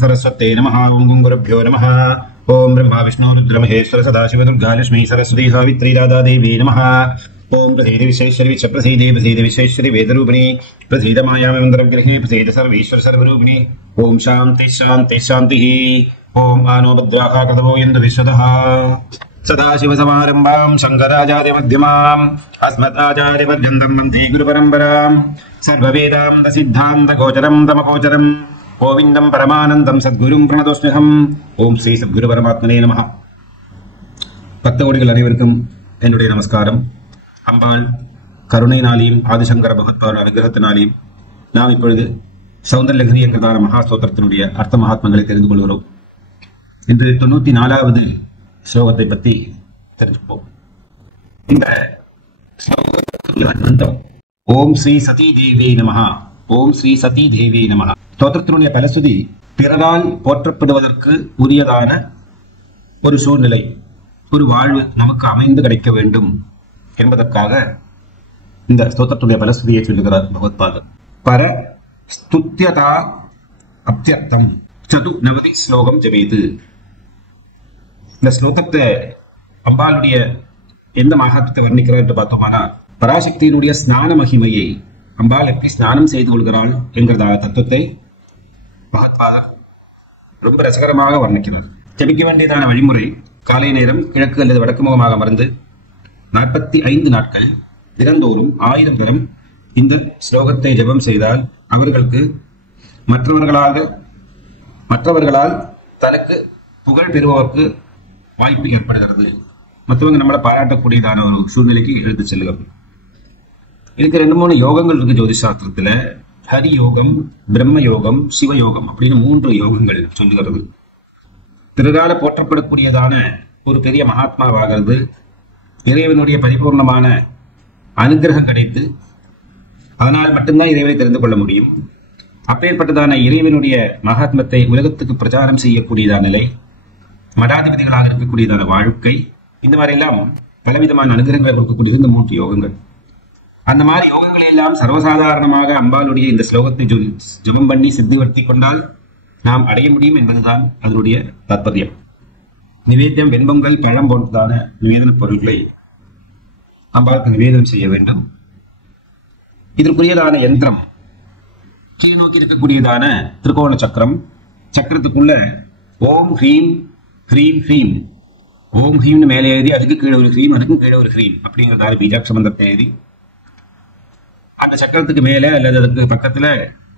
सरस्वते नमः। ओं गुरुभ्यो नमः। ओं ब्रह्मा विष्णु रुद्र महेश्वर सदाशिव दुर्गा लक्ष्मी सरस्वती सावित्री दादा देवी नमः। ओं प्रसीद विश्वेश्वरी विश्वप्रसीदे प्रसीद विश्वेश्वरी वेदरूपिणी प्रसीद मायामि मन्त्रविग्रहे प्रसीद सर्वेश्वर सर्वरूपिणी। ओं शान्ति शान्ति शान्तिः। ओं आनो भद्राः कृतवो यन्तु विश्वतः। सदाशिवसमारम्भां शङ्कराचार्यमध्यमाम् अस्मदाचार्यपर्यन्तं वन्दे गुरुपरम्पराम्। सर्ववेदान्तसिद्धान्तगोचरं तमगोचरं गोविन्दं परमानन्दं सद्गुरुं प्रणतोऽस्म्यहम्। ஓம் ஸ்ரீ சத்குரு பரமாத்மனே நமஹ. பக்தகோடிகள் அனைவருக்கும் என்னுடைய நமஸ்காரம். அம்பாள் கருணையினாலையும் ஆதிசங்கர பகவத்பாதர் அனுகிரகத்தினாலையும் நாம் இப்பொழுது சௌந்தரலஹரி என்கிறதான மகா ஸ்தோத்திரத்தினுடைய அர்த்த மகாத்மங்களை தெரிந்து கொள்கிறோம். இன்று 94வது ஸ்லோகத்தை பற்றி தெரிஞ்சுப்போம். இந்த ஸ்லோகத்தினுடைய ஓம் ஸ்ரீ சதி தேவியை நமஹ. ஓம் ஸ்ரீ சதி தேவியை நமஹ. ஸ்தோத்திரத்தினுடைய பலஸ்துதி பிறரால் போற்றப்படுவதற்கு உரியதான ஒரு சூழ்நிலை, ஒரு வாழ்வு நமக்கு அமைந்து கிடைக்க வேண்டும் என்பதற்காக இந்த ஸ்தோத்திரத்துடைய பலஸ்துதியை சொல்லுகிறார் பகவத்பாதர். பர ஸ்துத்யதா அப்தியர்த்தம் சது நவதி ஸ்லோகம் ஜபேது. இந்த ஸ்லோகத்தை அம்பாளுடைய எந்த மகாத்மத்தை வர்ணிக்கிறார் என்று பார்த்தோமானா, பராசக்தியினுடைய ஸ்நான மகிமையை, அம்பாள் எப்படி ஸ்நானம் செய்து கொள்கிறாள் என்கிறதான தத்துவத்தை மகாத்பாதர் ரொம்ப ரசகரமாக வர்ணிக்கிறார். ஜபிக்க வேண்டியதான வழிமுறை, காலை நேரம் கிழக்கு அல்லது வடக்கு முகமாக அமர்ந்து 45 நாட்கள் தினந்தோறும் 1000 தரம் இந்த ஸ்லோகத்தை ஜபம் செய்தால் அவர்களுக்கு மற்றவர்களால் தனக்கு புகழ் பெறுவதற்கு வாய்ப்பு ஏற்படுகிறது. மற்றவங்க நம்மளை பாராட்டக்கூடியதான ஒரு சூழ்நிலைக்கு எடுத்து செல்லுகிறது. இதுக்கு 2-3 யோகங்கள் இருக்கு ஜோதிஷாஸ்திரத்துல. ஹரி யோகம், பிரம்ம யோகம், சிவயோகம் அப்படின்னு 3 யோகங்கள் சொல்லுகிறது. பிறரால போற்றப்படக்கூடியதான ஒரு பெரிய மகாத்மாவாகிறது இறைவனுடைய பரிபூர்ணமான அனுகிரகம் கிடைத்து அதனால் மட்டும்தான் இறைவனை தெரிந்து கொள்ள முடியும். அப்பேற்பட்டதான இறைவனுடைய மகாத்மத்தை உலகத்துக்கு பிரச்சாரம் செய்யக்கூடியதான நிலை, மடாதிபதிகளாக இருக்கக்கூடியதான வாழ்க்கை, இந்த மாதிரி எல்லாம் பலவிதமான அனுகிரகங்கள் இருக்கக்கூடியது இந்த 3 யோகங்கள். அந்த மாதிரி யோகங்களை எல்லாம் சர்வசாதாரணமாக அம்பாளுடைய இந்த ஸ்லோகத்தை ஜபம் பண்ணி சித்திவர்த்தி கொண்டால் நாம் அடைய முடியும் என்பதுதான் அதனுடைய தாற்பயம். நிவேத்தியம், வெண்பொங்கல், பழம் போன்றதான நிவேதன பொருட்களை அம்பாளுக்கு நிவேதனம் செய்ய வேண்டும். இதற்குரியதான யந்திரம் கீழ் நோக்கி இருக்கக்கூடியதான திரிகோண சக்கரம், சக்கரத்துக்குள்ள ஓம் ஹ்ரீம் ஹ்ரீம் ஹ்ரீம், ஓம் ஹ்ரீம்னு மேலே எழுதி அதுக்கு கீழே ஒரு ஹ்ரீம், அதுக்கும் கீழே ஒரு ஹ்ரீம் அப்படிங்கிறதால பீஜாட்ச மந்திரத்தை எழுதி அந்த சக்கரத்துக்கு மேலே அல்லது அதுக்கு பக்கத்துல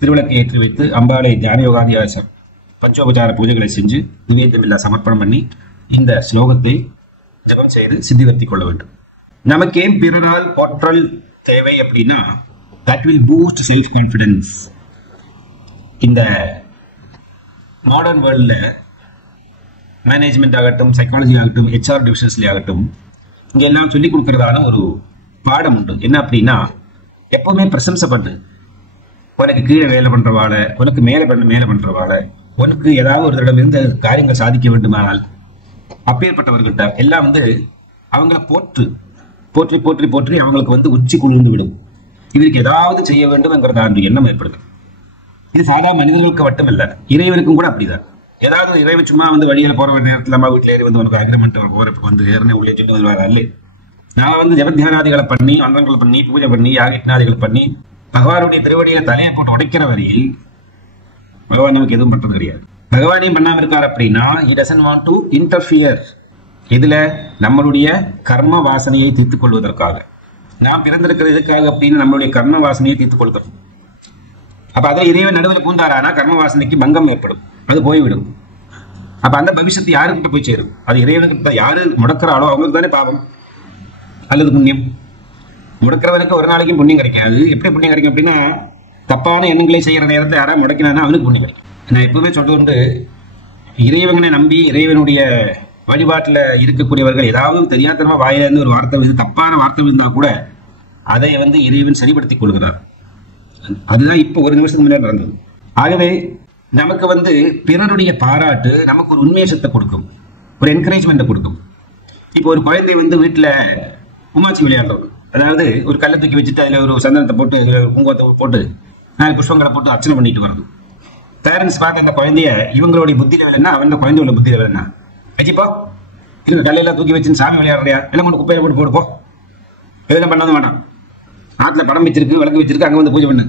திருவிளக்கு ஏற்றி வைத்து அம்பாளை தியான யோகாதியாசம் பஞ்சோபச்சார பூஜைகளை செஞ்சு நிவேதமில்லா சமர்ப்பணம் பண்ணி இந்த ஸ்லோகத்தை ஜபம் செய்து சித்திவர்த்தி கொள்ள வேண்டும். நமக்கு ஏன் பிறரால் போற்றல் தேவை அப்படின்னா, that will boost self confidence. இந்த மாடர்ன் வேர்ல்ட்ல மேனேஜ்மெண்ட் ஆகட்டும், சைக்காலஜி ஆகட்டும், HR டிவிஷன்ஸ்ல ஆகட்டும், இங்க எல்லாம் சொல்லிக் கொடுக்கறதான ஒரு பாடம் உண்டு. என்ன அப்படின்னா, எப்பவுமே பிரசம்சை பண்ணு. உனக்கு கீழே வேலை பண்றவாள, உனக்கு மேல பண்றவாள, உனக்கு ஏதாவது ஒரு தடவை இருந்து காரியங்கள் சாதிக்க வேண்டுமானால் அப்பேற்பட்டவர்கிட்ட எல்லாம் அவங்கள போற்றி போற்றி போற்றி அவங்களுக்கு உச்சி குளிர்ந்து விடும். இதற்கு ஏதாவது செய்ய வேண்டும் என்கிறதா அந்த எண்ணம் ஏற்படுது. இது சாதாரண மனிதர்களுக்கு மட்டுமல்ல, இறைவனுக்கும் கூட அப்படிதான். ஏதாவது இறைவன் சும்மா வழியில போற நேரத்தில் அம்மா வீட்டுல ஏறி உனக்கு அக்ரிமெண்ட் போறப்ப ஏறனே உள்ளே சொல்லி வருவாங்க. அல்ல, நான் ஜபத்தியானாதிகளை பண்ணி, அந்தங்களை பண்ணி, பூஜை பண்ணி, யாகினாதிகள் பண்ணி பகவானுடைய திருவடியில தலையை போட்டு உடைக்கிற வரையில் பகவான் நமக்கு எதுவும் பண்றது கிடையாது. பகவானையும் பண்ணாம இருக்கார் அப்படின்னா he doesn't want to interfere. இதுல நம்மளுடைய கர்ம வாசனையை தீர்த்துக் கொள்வதற்காக, நாம் பிறந்திருக்கிறது எதுக்காக அப்படின்னு நம்மளுடைய கர்ம வாசனையை தீர்த்துக் கொள்கிறோம். அப்ப அதை இறைவன் நடுவில் பூந்தாரானா கர்ம வாசனைக்கு பங்கம் ஏற்படும், அது போய்விடும். அப்ப அந்த பவிஷ்யத்து யாருக்கிட்ட போய் சேரும்? அது இறைவனுக்கு யாரு முடக்கிறாளோ அவங்களுக்கு தானே பாவம் அல்லது புண்ணியம். முடக்கிறவனுக்கு ஒரு நாளைக்கும் புண்ணியம் கிடைக்காது. எப்படி புண்ணியம் கிடைக்கும் அப்படின்னா, தப்பான எண்ணங்களை செய்யற நேரத்தை யாராவது முடக்கினா அவனுக்கு புண்ணியம் கிடைக்கும். நான் எப்பவுமே சொல்றது, இறைவனை நம்பி இறைவனுடைய வழிபாட்டில் இருக்கக்கூடியவர்கள் ஏதாவது தெரியாதனமா வாயிலிருந்து ஒரு வார்த்தை தப்பான வார்த்தை இருந்தா கூட அதை இறைவன் சரிப்படுத்திக் கொள்கிறார். அதுதான் இப்போ ஒரு நிமிஷத்துக்கு முன்னாடி நடந்தது. ஆகவே நமக்கு பிறருடைய பாராட்டு நமக்கு ஒரு உண்மையத்தை கொடுக்கும், ஒரு என்கரேஜ்மெண்ட்டை கொடுக்கும். இப்போ ஒரு குழந்தை வீட்டுல உமாச்சி விளையாடுறோம், அதாவது ஒரு கல்லை தூக்கி வச்சுட்டு அதுல ஒரு சந்தனத்தை போட்டு குங்குமத்தை போட்டு 4 புஷ்பங்களை போட்டு அர்ச்சனை பண்ணிட்டு வருது. பேரண்ட்ஸ் பார்த்த அந்த குழந்தைய இவங்களுடைய புத்தி லெவல் என்ன, அவன் குழந்தையோட புத்தி லெவல் என்ன, வச்சுப்போ இல்லை கல்லையெல்லாம் தூக்கி வச்சுன்னு சாமி விளையாடுறியா, எல்லாம் கொண்டு குப்பையில போட்டு போடுப்போ, இதெல்லாம் பண்ணது வேண்டாம், ஆற்றுல படம் வச்சிருக்கு விளக்கு வச்சிருக்கு அங்கே வந்து பூஜை பண்ணு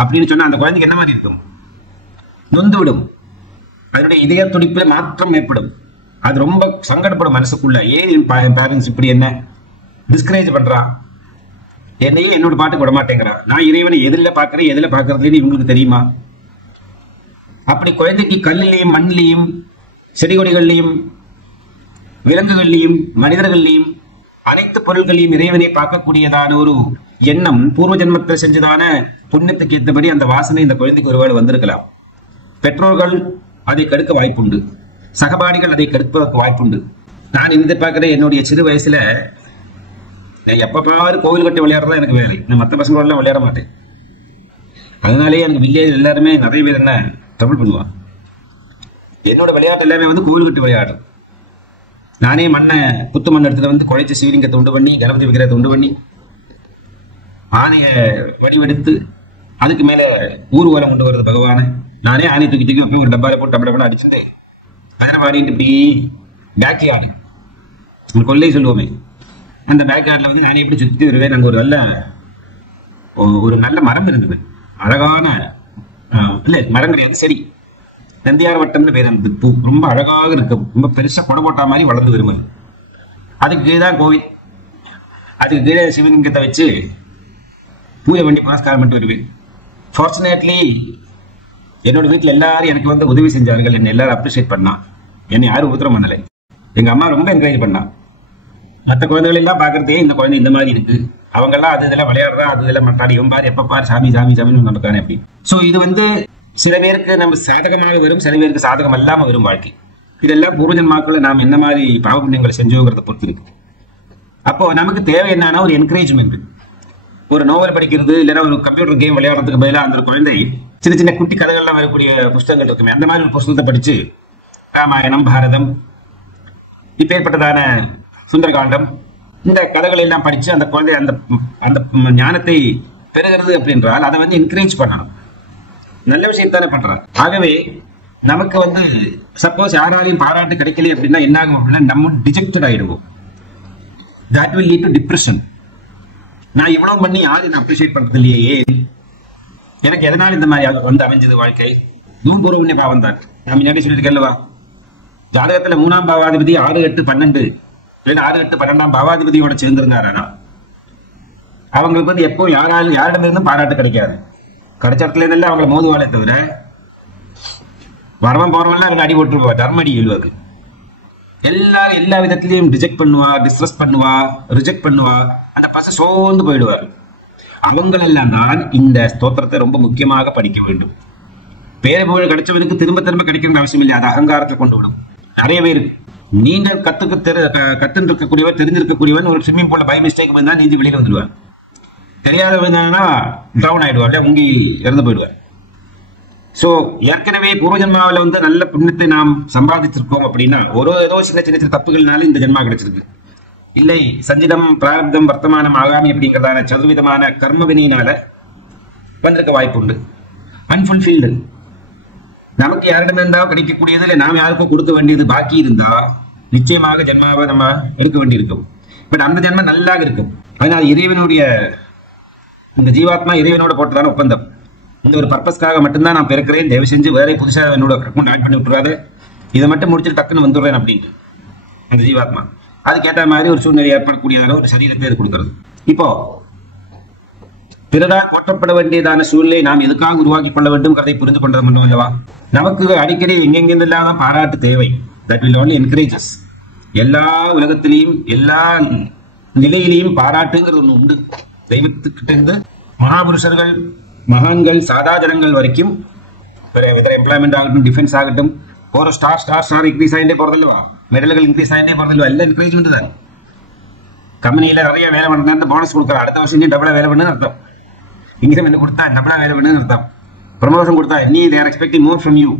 அப்படின்னு சொன்னா அந்த குழந்தைக்கு என்ன மாதிரி இருக்கும்? நொந்து விடும். அதனுடைய இதய துடிப்புல மாற்றம் ஏற்படும். அது ரொம்ப சங்கடப்படும் மனசுக்குள்ள. ஏன் பேரண்ட்ஸ் இப்படி என்ன டிஸ்கரேஜ் பண்றான், என்னையே என்னோட பாட்டுக்கு விட மாட்டேங்கிறான், நான் இறைவனை எதில் பார்க்கறேன் எதில் பார்க்கறதுன்னு இவங்களுக்கு தெரியுமா? அப்படி குழந்தைக்கு கல்லிலையும் மண்ணிலையும் செடி கொடிகள்லையும் விலங்குகள்லையும் மனிதர்கள்லையும் அனைத்து பொருள்களையும் இறைவனை பார்க்கக்கூடியதான ஒரு எண்ணம் பூர்வ ஜென்மத்தில் செஞ்சதான புண்ணியத்துக்கு ஏற்றபடி அந்த வாசனை இந்த குழந்தைக்கு ஒருவேளை வந்திருக்கலாம். பெற்றோர்கள் அதை கெடுக்க வாய்ப்புண்டு, சகபாடிகள் அதை கெடுப்பதற்கு வாய்ப்புண்டு. நான் இந்த பார்க்கிறேன், என்னுடைய சிறு வயசுல எப்ப பாரு கோவில் கட்டி விளையாடுறதா எனக்கு வேலை. நான் மற்ற பசங்களோட விளையாட மாட்டேன். அதனாலேயே எனக்கு வில்லேஜ் எல்லாருமே நிறைய பேர் என்ன ட்ரபிள் பண்ணுவான். என்னோட விளையாட்டு எல்லாமே வந்து கோவில் கட்டி விளையாடும். நானே மண்ணை புத்து மண் இடத்துல வந்து குழைச்ச சிவலிங்கத்தை உண்டு பண்ணி கணபதி விக்கிரகத்தை உண்டு பண்ணி ஆனைய வடிவெடுத்து அதுக்கு மேல ஊர்வலம் கொண்டு வருது பகவானை. நானே ஆனை தூக்கி தூக்கி போய் ஒரு டப்பால போட்டு டப்பா அடிச்சுட்டேன். அதில் பாடிட்டு இப்படி பேக்யார்டு கொள்ளை சொல்லுவோமே, அந்த பேக்யார்டில் வந்து நானே எப்படி சுற்றி வருவேன். அங்கே ஒரு நல்ல மரம் இருந்தது, அழகான இல்லை மரம் கிடையாது, சரி நந்தியார் வட்டம்னு பேர். அந்த பூ ரொம்ப அழகாக இருக்கும், ரொம்ப பெருசா கொடை போட்டா மாதிரி வளர்ந்து வருவது. அதுக்கு கீழே தான் கோவில், அதுக்கு கீழே சிவலிங்கத்தை வச்சு பூஜை பண்ணி புனஸ்காரம் பண்ணிட்டு வருவேன். ஃபார்ச்சுனேட்லி என்னோட வீட்டில் எல்லாரும் எனக்கு வந்து உதவி செஞ்சார்கள், என்னை எல்லாரும் அப்ரிஷியேட் பண்ணா, என்னை யாரும் உபத்திரம் பண்ணலை. எங்க அம்மா ரொம்ப என்கரேஜ் பண்ணா. மற்ற குழந்தைகள் எல்லாம் பார்க்கறதே இந்த குழந்தை இந்த மாதிரி இருக்கு, அவங்கெல்லாம் அது இதெல்லாம் விளையாடுறா, அது இதெல்லாம் மத்தாடி பாரு எப்ப பாரு சாமி சாமி சாமின்னு நடக்கானே அப்படி. ஸோ இது வந்து சில பேருக்கு நம்ம சாதகமாக வரும், சில பேருக்கு சாதகம் இல்லாம வரும் வாழ்க்கை. இதெல்லாம் பூர்வஜன்மாக்களை நாம் என்ன மாதிரி பாவபுண்ணியங்களை செஞ்சோங்கிறத பொறுத்து இருக்கு. அப்போ நமக்கு தேவை என்னன்னா ஒரு என்கரேஜ்மெண்ட். ஒரு நோவல் படிக்கிறது இல்லைன்னா ஒரு கம்ப்யூட்டர் கேம் விளையாடுறதுக்கு பதிலாக அந்த குழந்தை சின்ன சின்ன குட்டி கதைகள்லாம் வரக்கூடிய புஸ்தகங்கள் இருக்குமே, அந்த மாதிரி ஒரு புஸ்தகத்தை படிச்சு ராமாயணம் பாரதம் இப்பேற்பட்டதான சுந்தரகாண்டம் இந்த கதைகளை எல்லாம் படிச்சு அந்த குழந்தை அந்த அந்த ஞானத்தை பெறுகிறது அப்படின்றால் அதை வந்து என்கரேஜ் பண்ணணும். நல்ல விஷயத்தானே பண்றாங்க. ஆகவே நமக்கு வந்து சப்போஸ் யாராலையும் பாராட்டு கிடைக்கல அப்படின்னா என்ன ஆகும் அப்படின்னா நம்ம டிஜெக்டட் ஆயிடுவோம். That will lead to depression. நான் இவ்வளவு பண்ணி யாரும் அப்ரிஷியேட் பண்றது இல்லையே, எனக்கு எதனால இந்த மாதிரி வந்து அமைஞ்சது வாழ்க்கை? பூர்வ பாவம் தான். நான் முன்னாடி சொல்லியிருக்கேன்லவா, ஜாதகத்துல 3ஆம் பாவாதிபதி 6, 8, 12 இல்லைன்னா 6, 8, 12ஆம் பாவாதிபதியோட சேர்ந்திருந்தாருன்னா அவங்களுக்கு வந்து எப்போ யாரிடமிருந்தும் பாராட்டு கிடைக்காது. கிடைச்ச இடத்துல இருந்தாலும் அவங்களை மோதுவாளே தவிர வரவன் போறவெல்லாம் அவங்க அடி போட்டுருவா, தர்ம அடி எழுவாது. எல்லாரும் எல்லா விதத்திலையும் ரிஜெக்ட் பண்ணுவா, டிஸ்ட்ரஸ் பண்ணுவா, ரிஜெக்ட் பண்ணுவா, அந்த பசங்க சோர்ந்து போயிடுவார். அவங்களெல்லாம் தான் இந்த ஸ்தோத்திரத்தை ரொம்ப முக்கியமாக படிக்க வேண்டும். பேர புகழ் கிடைச்சவனுக்கு திரும்ப திரும்ப கிடைக்கிற அவசியம் இல்லை, அது அகங்காரத்தை கொண்டு விடும். நிறைய பேர் நீங்கள் கத்துன்னு இருக்கக்கூடியவன் தெரிஞ்சிருக்கக்கூடியவன் ஒரு ஸ்விம்மிங் பூல்ல பை மிஸ்டேக் வந்தா நீந்தி வெளியில வந்துடுவார். தெரியாதவன் டவுன் ஆயிடுவார், முங்கி இறந்து போயிடுவார். சோ ஏற்கனவே பூர்வ ஜென்மாவில வந்து நல்ல புண்ணியத்தை நாம் சம்பாதிச்சிருக்கோம் அப்படின்னா ஏதோ சின்ன சின்ன சின்ன தப்புகள்னால இந்த ஜென்மா கிடைச்சிருக்கு. இல்லை சஞ்சிதம் பிராரப்தம் வர்த்தமானம் ஆகாமி அப்படிங்கிறதான சதுர்விதமான கர்மவினையினால வந்திருக்க வாய்ப்பு உண்டு. அன்ஃபுல்ஃபில்டு நமக்கு யாரிடமிருந்தா கிடைக்கக்கூடியது இல்லை, நாம் யாருக்கும் கொடுக்க வேண்டியது பாக்கி இருந்தா நிச்சயமாக ஜென்மாவை நம்ம எடுக்க வேண்டியிருக்கும். பட் அந்த ஜென்மம் நல்லா இருக்கும். அதனால இறைவனுடைய இந்த ஜீவாத்மா இறைவனோட போட்டதான ஒப்பந்தம். இந்த ஒரு பர்பஸ்க்காக மட்டும்தான் நான் பிறக்கிறேன், தயவு செஞ்சு வேற புதுசா என்னோட அக்கௌண்ட் ஆட் பண்ணி விட்டுறாரு, இதை மட்டும் முடிச்சுட்டு டக்குன்னு வந்துடுறேன் அப்படின்ட்டு அந்த ஜீவாத்மா அதுக்கேற்ற மாதிரி ஒரு சூழ்நிலை ஏற்படக்கூடியதான ஒரு சரீரத்தை அது கொடுக்கிறது. இப்போ பிறரால் போற்றப்பட வேண்டியதான சூழ்நிலை நாம் எதுக்காக உருவாக்கி கொள்ள வேண்டும் புரிந்து கொண்டது மட்டும் அல்லவா? நமக்கு அடிக்கடி எங்கெங்கெல்லாம் பாராட்டு தேவை. That will only encourage us. எல்லா உலகத்திலையும் எல்லா நிலையிலையும் பாராட்டுங்கிறது ஒண்ணு உண்டு. தெய்வத்துக்கிட்ட இருந்து மகாபுருஷர்கள் மகான்கள் சாதா ஜனங்கள் வரைக்கும் எம்ப்ளாய்மெண்ட் ஆகட்டும் டிஃபென்ஸ் ஆகட்டும் ஒரு ஸ்டார் இன்க்ரீஸ் ஆகிட்டே போறதில்லைவா, மெடல்கள் இன்க்ரீஸ் ஆகிட்டே போறதில்லை, எல்லாம் என்கரேஜ்மெண்ட் தான். கம்பெனியில நிறைய வேலை பண்ணா போனஸ் கொடுக்குற, அடுத்த வருஷம் நீ டபுளா வேலை பண்ணுன்னு அர்த்தம். இங்கிலீஷ் என்ன கொடுத்தா டபுளா வேலை பண்ணுன்னு அர்த்தம். ப்ரமோஷன் கொடுத்தா நீ தேர் expecting more from you.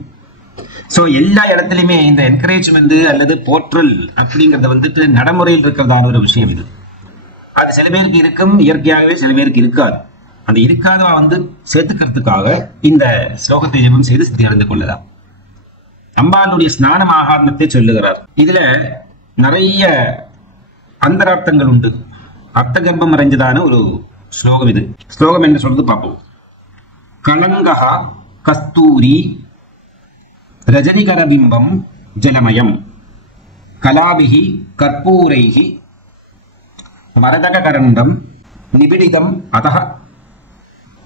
So எல்லா இடத்துலையுமே இந்த என்கரேஜ்மெண்ட் அல்லது போற்றல் அப்படிங்கறத வந்துட்டு நடைமுறையில் இருக்கிறதான ஒரு விஷயம் இது. அது சில பேருக்கு இருக்கும் இயற்கையாகவே, சில பேருக்கு இருக்காது. அந்த இருக்காதவா வந்து சேர்த்துக்கிறதுக்காக இந்த ஸ்லோகத்தை ஜெபம் செய்து சித்தி அடைந்து கொள்ளலாம். அம்பாளுடைய ஸ்நான மகாத்மத்தை சொல்லுகிறார். இதுல நிறைய அந்தரார்த்தங்கள் உண்டு. அர்த்த கர்ப்பம் அடைஞ்சதான ஒரு ஸ்லோகம் இது. ஸ்லோகம் என்ன சொல்றது பார்ப்போம். கலங்கா கஸ்தூரி ரஜனிகரபிம்பம் ஜலமயம் கலாபிஹி கற்பூரைஹி மரதககரண்டம் நிபிடிதம் அதஹ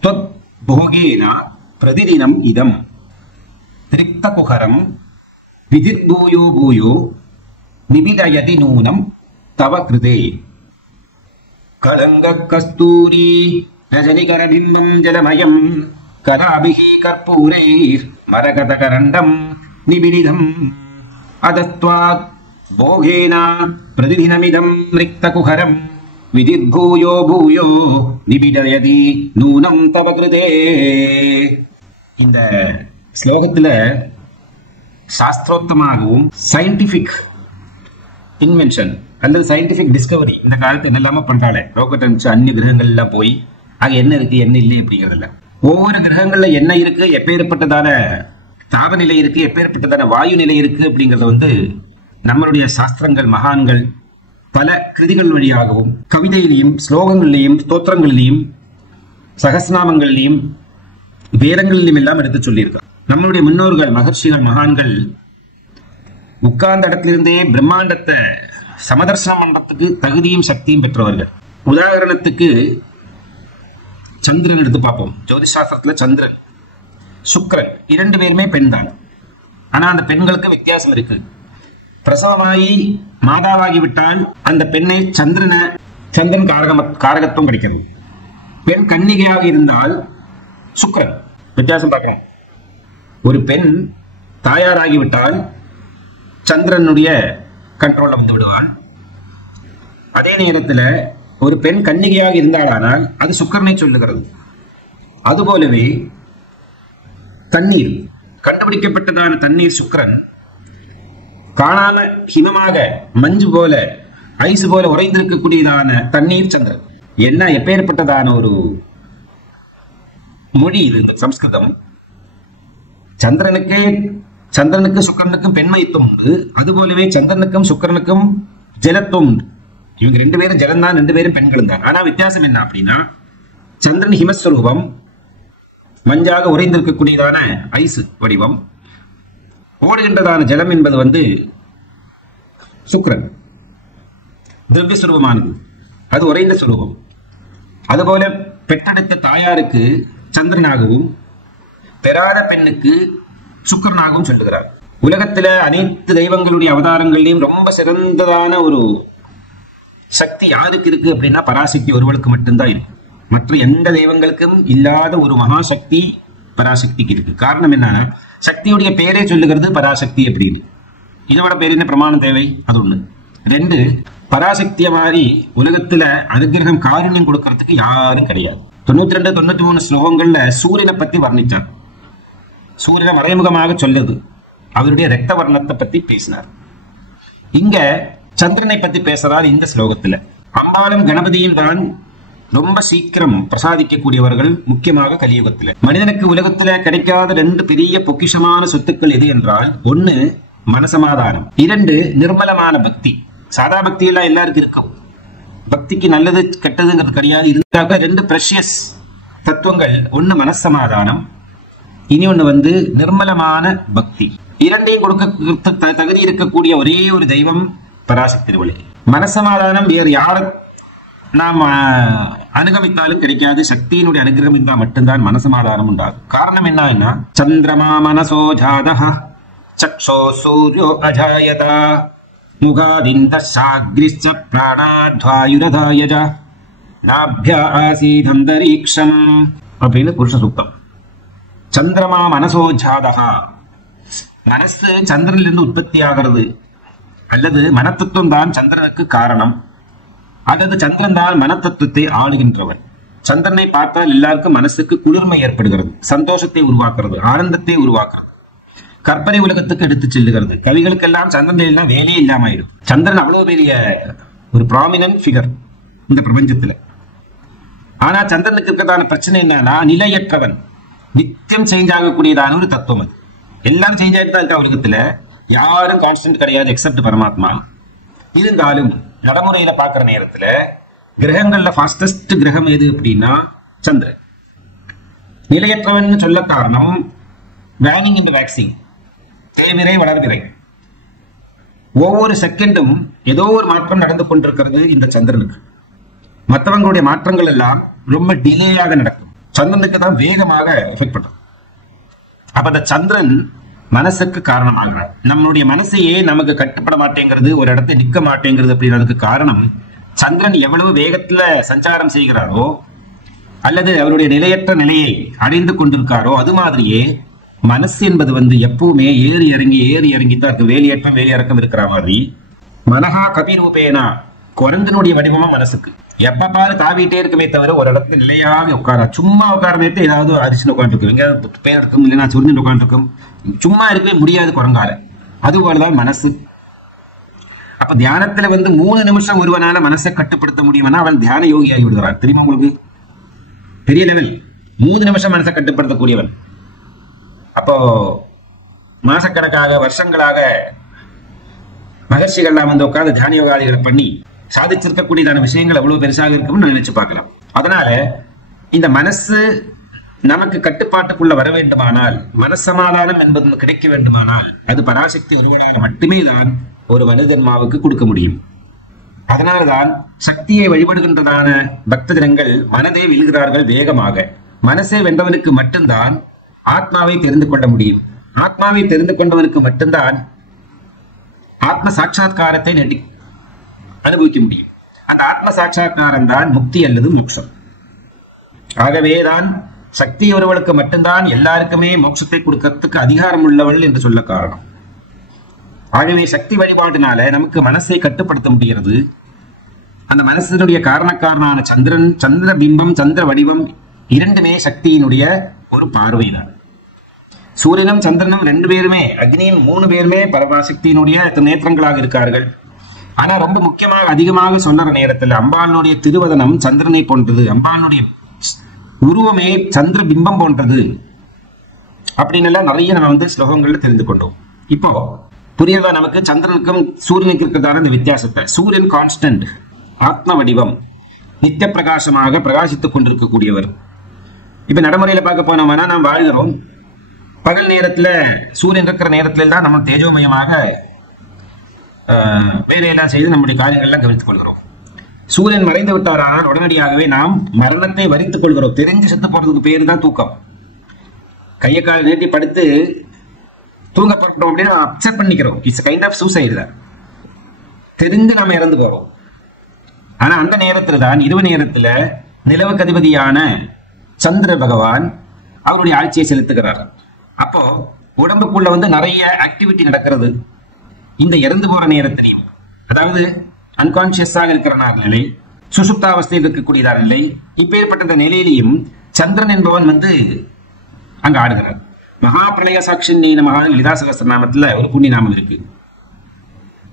त्वत् भोगेन प्रतिदिनम् इदं त्रिक्तकुहरं विदिर्भूयो भूयो निबिदयति नूनं तव कृते कलङ्गकस्तूरी रजनिकरबिम्बं जलमयं कलाभिः कर्पूरैर्मरकतकरण्डं निबिडिदम् अदत्वात् भोगेन प्रतिदिनमिदं रिक्तकुहरं विदिर्भूयो भूयो निबिडयति नूनं तव कृते. இந்த ஸ்லோகத்துல சாஸ்திரோத்தமாகவும் சயின்டிபிக் இன்வென்ஷன் அல்லது சயின்டிபிக் டிஸ்கவரி இந்த காலத்து என்னெல்லாம பண்றாளே, ராக்கெட் அனுப்பிச்சு அந்நிய கிரகங்கள் எல்லாம் போய் அங்க என்ன இருக்கு என்ன இல்லை அப்படிங்கிறதுல ஒவ்வொரு கிரகங்கள்ல என்ன இருக்கு, எப்பேற்பட்டதான தாபநிலை இருக்கு, எப்பேற்பட்டதான வாயு நிலை இருக்கு அப்படிங்கறத வந்து நம்மளுடைய சாஸ்திரங்கள் மகான்கள் பல கிருதிகள் வழியாகவும் கவிதையிலையும் ஸ்லோகங்களிலையும் ஸ்தோத்திரங்களிலையும் சகஸ்நாமங்களிலையும் வேதங்களிலும் எல்லாம் எடுத்து சொல்லியிருக்கார். நம்மளுடைய முன்னோர்கள் மகர்ஷிகள் மகான்கள் உட்கார்ந்த இடத்திலிருந்தே பிரம்மாண்டத்தை சமதர்சனம் பண்றதுக்கு தகுதியும் சக்தியும் பெற்றவர்கள். உதாரணத்துக்கு சந்திரன் எடுத்து பார்ப்போம். ஜோதிஷாஸ்திரத்துல சந்திரன் சுக்கிரன் இரண்டு பேருமே பெண் தான். ஆனா அந்த பெண்களுக்கு வித்தியாசம் இருக்கு. பிரசவமாயி மாதாவாகிவிட்டால் அந்த பெண்ணை சந்திரன் காரகத்துவம் கிடைக்கிறது. பெண் கன்னிகையாக இருந்தால் சுக்கிரன். வித்தியாசம் பார்க்கிறோம். ஒரு பெண் தாயாராகிவிட்டால் சந்திரனுடைய கண்ட்ரோல்ல வந்து விடுவான். அதே நேரத்தில் ஒரு பெண் கன்னிகையாக இருந்தாலானால் அது சுக்கிரனை சொல்லுகிறது. அதுபோலவே தண்ணீர் கண்டுபிடிக்கப்பட்டதான தண்ணீர் சுக்கிரன், காணாம ஹிமமாக மஞ்சு போல ஐஸ் போல உறைந்திருக்கக்கூடியதான தண்ணீர் சந்திரன். என்ன எப்பேற்பட்டதான ஒரு மொழி இது இந்த சம்ஸ்கிருதம். சந்திரனுக்கு சுக்கிரனுக்கும் பெண்மைத்துவம் உண்டு. அதுபோலவே சந்திரனுக்கும் சுக்கிரனுக்கும் ஜலத்துவம் உண்டு. இவங்க ரெண்டு பேரும் ஜலம்தான், ரெண்டு பேரும் பெண்களும் தான். ஆனா வித்தியாசம் என்ன அப்படின்னா, சந்திரன் ஹிமஸ்வரூபம், மஞ்சாக உறைந்திருக்கக்கூடியதான ஐஸ் வடிவம், ஓடுகின்றதான ஜலம் என்பது வந்து சுக்கிரன் திரவிய சுரூபமானது, அது உறைந்த சுரூபம். அதுபோல பெற்றெடுத்த தாயாருக்கு சந்திரனாகவும் பெறாத பெண்ணுக்கு சுக்கிரனாகவும் சொல்லுகிறார். உலகத்துல அனைத்து தெய்வங்களுடைய அவதாரங்களையும் ரொம்ப சிறந்ததான ஒரு சக்தி யாருக்கு இருக்கு அப்படின்னா பராசக்தி ஒருவளுக்கு மட்டும்தான் இருக்கு. மற்ற எந்த தெய்வங்களுக்கும் இல்லாத ஒரு மகாசக்தி பராசக்திக்கு இருக்கு. காரணம் என்னன்னா, சக்தியுடைய பேரே சொல்லுகிறது பராசக்தி அப்படின்னு. இதோட பேர் என்ன பிரமாணம் தேவை? அது ஒண்ணு. ரெண்டு, பராசக்திய மாதிரி உலகத்துல அனுகிரகம் காருண்யம் கொடுக்கறதுக்கு யாரும் கிடையாது. 92, 93 ஸ்லோகங்கள்ல சூரியனை பத்தி வர்ணிச்சார். சூரியனை மறைமுகமாக சொல்லுது. அவருடைய ரத்த வர்ணத்தை பத்தி பேசினார். இங்க சந்திரனை பத்தி பேசுறார் இந்த ஸ்லோகத்துல. அம்பாளும் கணபதியும் தான் ரொம்ப சீக்கிரம் பிரசாதிக்கக்கூடியவர்கள், முக்கியமாக கலியுகத்துல. மனிதனுக்கு உலகத்துல கிடைக்காத ரெண்டு பெரிய பொக்கிஷமான சொத்துக்கள் எது என்றால், ஒன்னு மனசமாதானம், இரண்டு நிர்மலமான பக்தி. சாதா பக்தி எல்லாம் எல்லாருக்கும் இருக்கும். பக்திக்கு நல்லது கெட்டதுங்கிறது கிடையாது. இருந்தாக்க ரெண்டு பிரஷியஸ் தத்துவங்கள், ஒன்னு மனசமாதானம், இனி ஒண்ணு வந்து நிர்மலமான பக்தி. இரண்டையும் கொடுக்க தகுதி இருக்கக்கூடிய ஒரே ஒரு தெய்வம் பராசக்தி திருவள்ளி. மனசமாதானம் வேறு யார நாம் அனுகமித்தாலும் கிடைக்காது. சக்தியினுடைய அனுகிரகம் இருந்தால் மட்டும்தான் மனசமாதானம் உண்டாகும். காரணம் என்னன்னா, சந்திரமா மனசோ ஜாதஹ சக்ஷோ சூர்யோ அஜாயதா முகாதிந்த சாக்ரிச்ச பிராணாத்வாயுரதாயஜ நாப்யா ஆசீதந்தரீக்ஷம் அப்படின்னு புருஷ சூக்தம். சந்திரமா மனசோ ஜாதஹா, மனசு சந்திரனிலிருந்து உற்பத்தி ஆகிறது. அல்லது மனத்தத்துவம் தான் சந்திரனுக்கு காரணம், அல்லது சந்திரன் தான் மனத்தத்துவத்தை ஆளுகின்றவன். சந்திரனை பார்த்தால் எல்லாருக்கும் மனசுக்கு குளிர்மை ஏற்படுகிறது, சந்தோஷத்தை உருவாக்குறது, ஆனந்தத்தை உருவாக்குறது, கற்பனை உலகத்துக்கு எடுத்து செல்லுகிறது. கவிகளுக்கெல்லாம் சந்திரன் எல்லாம் வேலையே இல்லாம ஆயிடும். சந்திரன் அவ்வளவு பெரிய ஒரு ப்ராமினன்ட் ஃபிகர் இந்த பிரபஞ்சத்துல. ஆனா சந்திரனுக்கு இருக்கிறதான பிரச்சனை என்னன்னா நிலையற்றவன், நித்தியம் சேஞ்ச் ஆகக்கூடியதான ஒரு தத்துவம். அது எல்லாரும் சேஞ்ச் ஆகிட்டு தான் இருக்கா உலகத்துல, யாரும் கான்ஸ்டன்ட் கிடையாது எக்ஸப்ட் பரமாத்மா. இருந்தாலும் நடைமுறையில பாக்குற நேரத்துல கிரகங்கள்ல ஃபாஸ்டஸ்ட் கிரகம் எது அப்படின்னா சந்திரன். நிலையற்றவன் சொல்ல காரணம் வேனிங் இன் வேக்சிங், தேவிரை வளர்விரை. ஒவ்வொரு செகண்டும் ஏதோ ஒரு மாற்றம் நடந்து கொண்டிருக்கிறது இந்த சந்திரனுக்கு. மற்றவங்களுடைய மாற்றங்கள் எல்லாம் ரொம்ப டிலேயாக நடக்கும், சந்திரனுக்கு தான் வேகமாக எஃபெக்ட் பண்றது. அப்ப அந்த சந்திரன் மனசுக்கு காரணமாகிறார். நம்மளுடைய மனசையே நமக்கு கட்டுப்பட மாட்டேங்கிறது, ஒரு இடத்துல நிற்க மாட்டேங்கிறது அப்படின்றதுக்கு காரணம் சந்திரன் எவ்வளவு வேகத்துல சஞ்சாரம் செய்கிறாரோ அல்லது அவருடைய நிலையற்ற நிலையை அடைந்து கொண்டிருக்காரோ அது மாதிரியே மனசு என்பது எப்பவுமே ஏறி இறங்கி தான் இருக்கு. வேலியேற்றம் வேலியிறக்கம் இருக்கிற மாதிரி மனஹா கபிரூபேனா, குரங்கனுடைய வடிவமா மனசுக்கு எப்ப பாரு தாவிட்டே இருக்குமே தவிர ஒரு இடத்துல நிலையாக உட்காரா. சும்மா உட்காரமேட்டு ஏதாவது அரிசி உட்காந்துருக்கும், எங்கேயாவது பேர் இருக்கும், இல்லைன்னா சுருண்டு உட்காந்துருக்கும், சும்மா இருக்கவே முடியாது குரங்கால. அதுபோலதான் மனசு. அப்ப தியானத்துல 3 நிமிஷம் ஒருவனால மனசை கட்டுப்படுத்த முடியும்னா அவன் தியான யோகி ஆகி விடுகிறான். தெரியுமா உங்களுக்கு? பெரிய லெவல். 3 நிமிஷம் மனசை கட்டுப்படுத்தக்கூடியவன். அப்போ மாசக்கணக்காக வருஷங்களாக மகர்ஷிகள்லாம் உட்கார்ந்து தியான யோகாதிகளை பண்ணி சாதிச்சிருக்கக்கூடியதான விஷயங்கள் எவ்வளவு பெருசாக இருக்கும்னு நினைச்சு பார்க்கலாம். அதனால இந்த மனசு நமக்கு கட்டுப்பாட்டுக்குள்ள வர வேண்டுமானால், மனசமாதானம் என்பது கிடைக்க வேண்டுமானால் அது பராசக்தி ஒருவனால மட்டுமே தான் ஒரு மனிதன்மாவுக்கு கொடுக்க முடியும். அதனால்தான் சக்தியை வழிபடுகின்றதான பக்த ஜனங்கள் மனதே விழுகிறார்கள் வேகமாக. மனசே வென்றவனுக்கு மட்டும்தான் ஆத்மாவை தெரிந்து கொள்ள முடியும். ஆத்மாவை தெரிந்து கொண்டவனுக்கு மட்டும்தான் ஆத்ம சாட்சா்காரத்தை அனுபவிக்க முடியும். அந்த ஆத்ம சாட்சா்காரம் தான் முக்தி அல்லது மோட்சம். ஆகவேதான் சக்தி ஒருவளுக்கு மட்டும்தான் எல்லாருக்குமே மோட்சத்தை கொடுக்கறதுக்கு அதிகாரம் உள்ளவள் என்று சொல்ல காரணம். ஆகவே சக்தி வழிபாட்டினால நமக்கு மனசை கட்டுப்படுத்த முடிகிறது. அந்த மனசினுடைய காரணக்காரனான சந்திரன், சந்திர பிம்பம், சந்திர வடிவம் இரண்டுமே சக்தியினுடைய ஒரு பார்வைதான். சூரியனும் சந்திரனும் 2 பேருமே, அக்னியும் 3 பேருமே பரமாசக்தியினுடைய நேத்திரங்களாக இருக்கார்கள். ஆனா ரொம்ப முக்கியமாக அதிகமாக சொல்ற நேரத்தில் அம்பாளுடைய திருவதனம் சந்திரனை போன்றது, அம்பாளுடைய உருவமே சந்திர பிம்பம் போன்றது அப்படின்னு எல்லாம் நிறைய நம்ம ஸ்லோகங்கள்ல தெரிந்து கொண்டோம். இப்போ புரியதா நமக்கு சந்திரனுக்கும் சூரியனுக்கு இருக்கிறதான இந்த வித்தியாசத்தை? சூரியன் கான்ஸ்டன்ட், ஆத்ம வடிவம், நித்திய பிரகாசமாக பிரகாசித்துக் கொண்டிருக்கக்கூடியவர். இப்ப நடைமுறையில பார்க்க போனோம்னா நாம் வாழ்கிறோம். பகல் நேரத்துல சூரியன் இருக்கிற நேரத்துல தான் நம்ம தேஜோமயமாக வேலையெல்லாம் செய்து நம்முடைய காரியங்கள்லாம் கவனித்துக் கொள்கிறோம். சூரியன் மறைந்து விட்டாரானால் உடனடியாகவே நாம் மரணத்தை வரித்துக் கொள்கிறோம். தெரிஞ்சு செத்து போறதுக்கு பேரு தான் தூக்கம். கையை கால் நீட்டி படுத்து தூங்க போட்டோம் அப்படின்னு அப்செட் பண்ணிக்கிறோம். இட்ஸ் கைண்ட் ஆஃப் சூசைடு தான். தெரிந்து நாம இறந்து போறோம். ஆனா அந்த நேரத்துல தான் இரவு நேரத்துல நிலவுக்கு அதிபதியான சந்திர பகவான் அவருடைய ஆட்சியை செலுத்துகிறார். அப்போ உடம்புக்குள்ள நிறைய ஆக்டிவிட்டி நடக்கிறது. இந்த இறந்து போற நேரத்திலையும், அதாவது அன்கான்சியஸாக இருக்கிற நிலை, சுசுப்தாவஸ்தையில் இருக்கக்கூடியதான நிலை, இப்பேற்பட்ட நிலையிலையும் சந்திரன் என்பவன் அங்க ஆடுகிறார். மகா பிரளய சாட்சி நமகா லலிதா சகஸ்ரநாமத்துல ஒரு புண்ணிய நாமம் இருக்கு.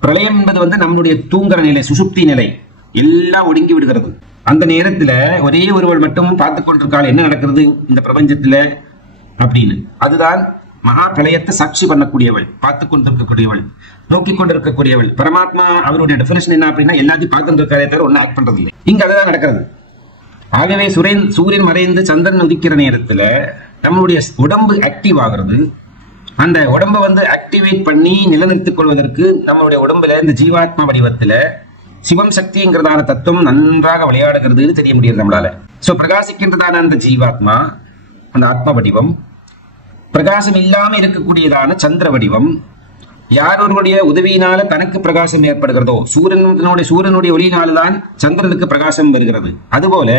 பிரளயம் என்பது நம்மளுடைய தூங்குற நிலை, சுசுப்தி நிலை, எல்லாம் ஒடுங்கி விடுகிறது. அந்த நேரத்துல ஒரே ஒருவள் மட்டும் பார்த்து கொண்டிருக்காள் என்ன நடக்கிறது இந்த பிரபஞ்சத்துல அப்படின்னு. அதுதான் மகா பிரளயத்தை சாட்சி பண்ணக்கூடியவள், பார்த்து கொண்டிருக்கக்கூடியவள், நோக்கி கொண்டிருக்கக்கூடியவள். பரமாத்மா அவருடைய டெஃபினிஷன் என்ன அப்படின்னா எல்லாத்தையும் பார்த்துட்டு இருக்காரே தவிர ஒன்னும் ஆக்ட் பண்றது இல்லை. இங்க அதுதான் நடக்கிறது. ஆகவே சூரியன் மறைந்து சந்திரன் உதிக்கிற நேரத்துல நம்மளுடைய உடம்பு ஆக்டிவ் ஆகிறது. அந்த உடம்பை ஆக்டிவேட் பண்ணி நிலைநிறுத்திக் கொள்வதற்கு நம்மளுடைய உடம்புல இந்த ஜீவாத்மா வடிவத்துல சிவம் சக்திங்கிறதான தத்துவம் நன்றாக விளையாடுகிறதுன்னு தெரிய முடியாது நம்மளால. சோ பிரகாசிக்கின்றதான அந்த ஜீவாத்மா, அந்த ஆத்ம வடிவம், பிரகாசம் இல்லாம இருக்கக்கூடியதான சந்திர வடிவம், யார் ஒருவருடைய உதவியினால தனக்கு பிரகாசம் ஏற்படுகிறதோ, சூரியனுடைய ஒளியினால்தான் சந்திரனுக்கு பிரகாசம் வருகிறது. அதுபோல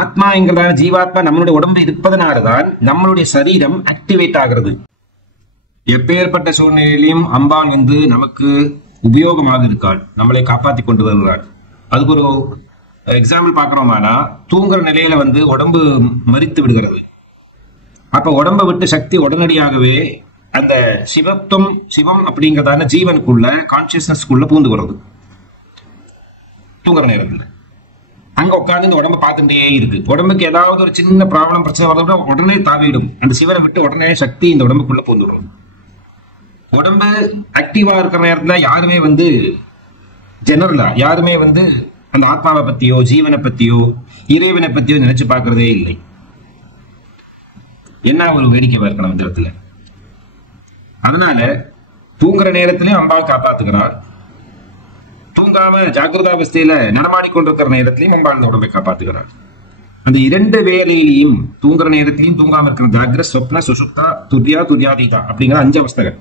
ஆத்மா என்கிறதான ஜீவாத்மா நம்மளுடைய உடம்பு இருப்பதனால்தான் நம்மளுடைய சரீரம் ஆக்டிவேட் ஆகிறது. எப்பேற்பட்ட சூழ்நிலையிலும் அம்பாள் நமக்கு உபயோகமாக இருக்காள், நம்மளை காப்பாற்றி கொண்டு வருகிறாள். அதுக்கு ஒரு எக்ஸாம்பிள் பாக்குறோமானா, தூங்குற நிலையில உடம்பு மரித்து விடுகிறது. அப்ப உடம்பை விட்டு சக்தி உடனடியாகவே அந்த சிவம் அப்படிங்கிறதான ஜீவனுக்குள்ள கான்சியஸ்னஸ்க்குள்ள பூந்து வருது தூங்குற நேரத்துல. அங்க உட்கார்ந்து இந்த உடம்பை பார்த்துட்டே இருக்கு. உடம்புக்கு ஏதாவது ஒரு சின்ன ப்ராப்ளம் பிரச்சனை வரத உடனே தாவிடும். அந்த சிவனை விட்டு உடனே சக்தி இந்த உடம்புக்குள்ள பூந்துடும். உடம்பு ஆக்டிவா இருக்கிற நேரத்துல யாருமே ஜெனரலா யாருமே அந்த ஆத்மாவை பத்தியோ ஜீவனை பத்தியோ இறைவனை பத்தியோ நினைச்சு பார்க்கறதே இல்லை. என்ன ஒரு வேடிக்கை இருக்கணும் இந்த இடத்துல. அதனால தூங்குற நேரத்திலையும் அம்பாள் காப்பாத்துக்கிறாள், தூங்காம ஜாகிரதாவஸ்தையில நடமாடிக்கொண்டிருக்கிற நேரத்திலையும் அம்பாள் இந்த உடம்பை காப்பாத்துக்கிறாள். அந்த 2 வேலையிலையும் தூங்குற நேரத்திலையும் தூங்காம இருக்கிற ஜாகிர சொப்ன சுசுப்தா துர்யா துர்யாதீதா அப்படிங்கிற 5 அவஸ்தைகள்.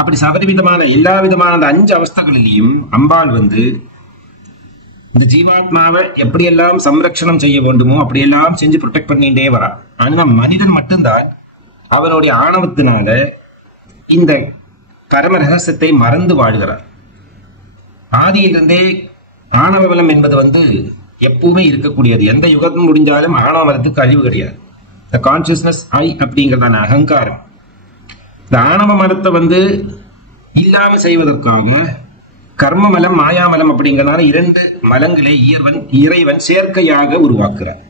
அப்படி சபரிவிதமான எல்லா விதமான அந்த 5 அவஸ்தைகளிலையும் அம்பாள் இந்த ஜீவாத்மாவை எப்படியெல்லாம் சம்ரட்சணம் செய்ய வேண்டுமோ அப்படியெல்லாம் செஞ்சு ப்ரொடெக்ட் பண்ணிட்டே வரா. ஆனா மனிதன் மட்டும்தான் அவனுடைய ஆணவத்தினால இந்த கர்ம ரகசியத்தை மறந்து வாழ்கிறார். ஆதியிலிருந்தே ஆணவ பலம் என்பது எப்பவுமே இருக்கக்கூடியது. எந்த யுகத்தும் முடிஞ்சாலும் ஆணவ பலத்துக்கு அழிவு கிடையாது. இந்த கான்சியஸ்னஸ் அப்படிங்கிறதான அகங்காரம், இந்த ஆணவ மலத்தை இல்லாம செய்வதற்காக கர்மமலம் மாயாமலம் அப்படிங்கிறதால 2 மலங்களை இறைவன் செயற்கையாக உருவாக்குறார்.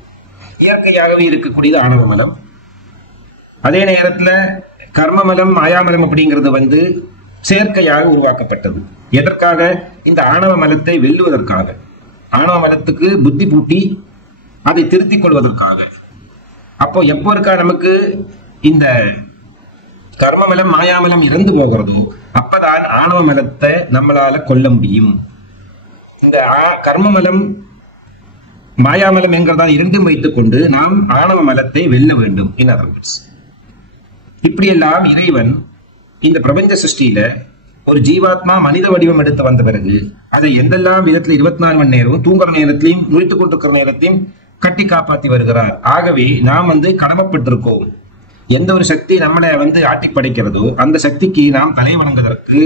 இயற்கையாகவே இருக்கக்கூடியது ஆணவ மலம். அதே நேரத்துல கர்மமலம் மாயாமலம் அப்படிங்கிறது செயற்கையாக உருவாக்கப்பட்டது. எதற்காக? இந்த ஆணவ மலத்தை வெல்லுவதற்காக, ஆணவ மலத்துக்கு புத்தி பூட்டி அதை திருத்திக் கொள்வதற்காக. அப்போ எப்போ இருக்கா நமக்கு இந்த கர்மமலம் மாயாமலம் இறந்து போகிறதோ அப்பதான் ஆணவ மலத்தை நம்மளால கொல்ல முடியும். இந்த கர்மமலம் மாயாமலம் என்கிறதால் 2 வைத்துக் கொண்டு நாம் ஆணவ மலத்தை வெல்ல வேண்டும். இன் அதர் வேர்ட்ஸ், இப்படியெல்லாம் இறைவன் இந்த பிரபஞ்ச சிருஷ்டியில ஒரு ஜீவாத்மா மனித வடிவம் எடுத்து வந்த பிறகு அதை எந்தெல்லாம் விதத்துல 24 மணி நேரம் தூங்குற நேரத்திலையும் நுழைத்துக் கொண்டிருக்கிற நேரத்தையும் கட்டி காப்பாற்றி வருகிறார். ஆகவே நாம் கடமைப்பட்டிருக்கோம். எந்த ஒரு சக்தி நம்மளை ஆட்டி படைக்கிறதோ அந்த சக்திக்கு நாம் தலை வணங்குவதற்கு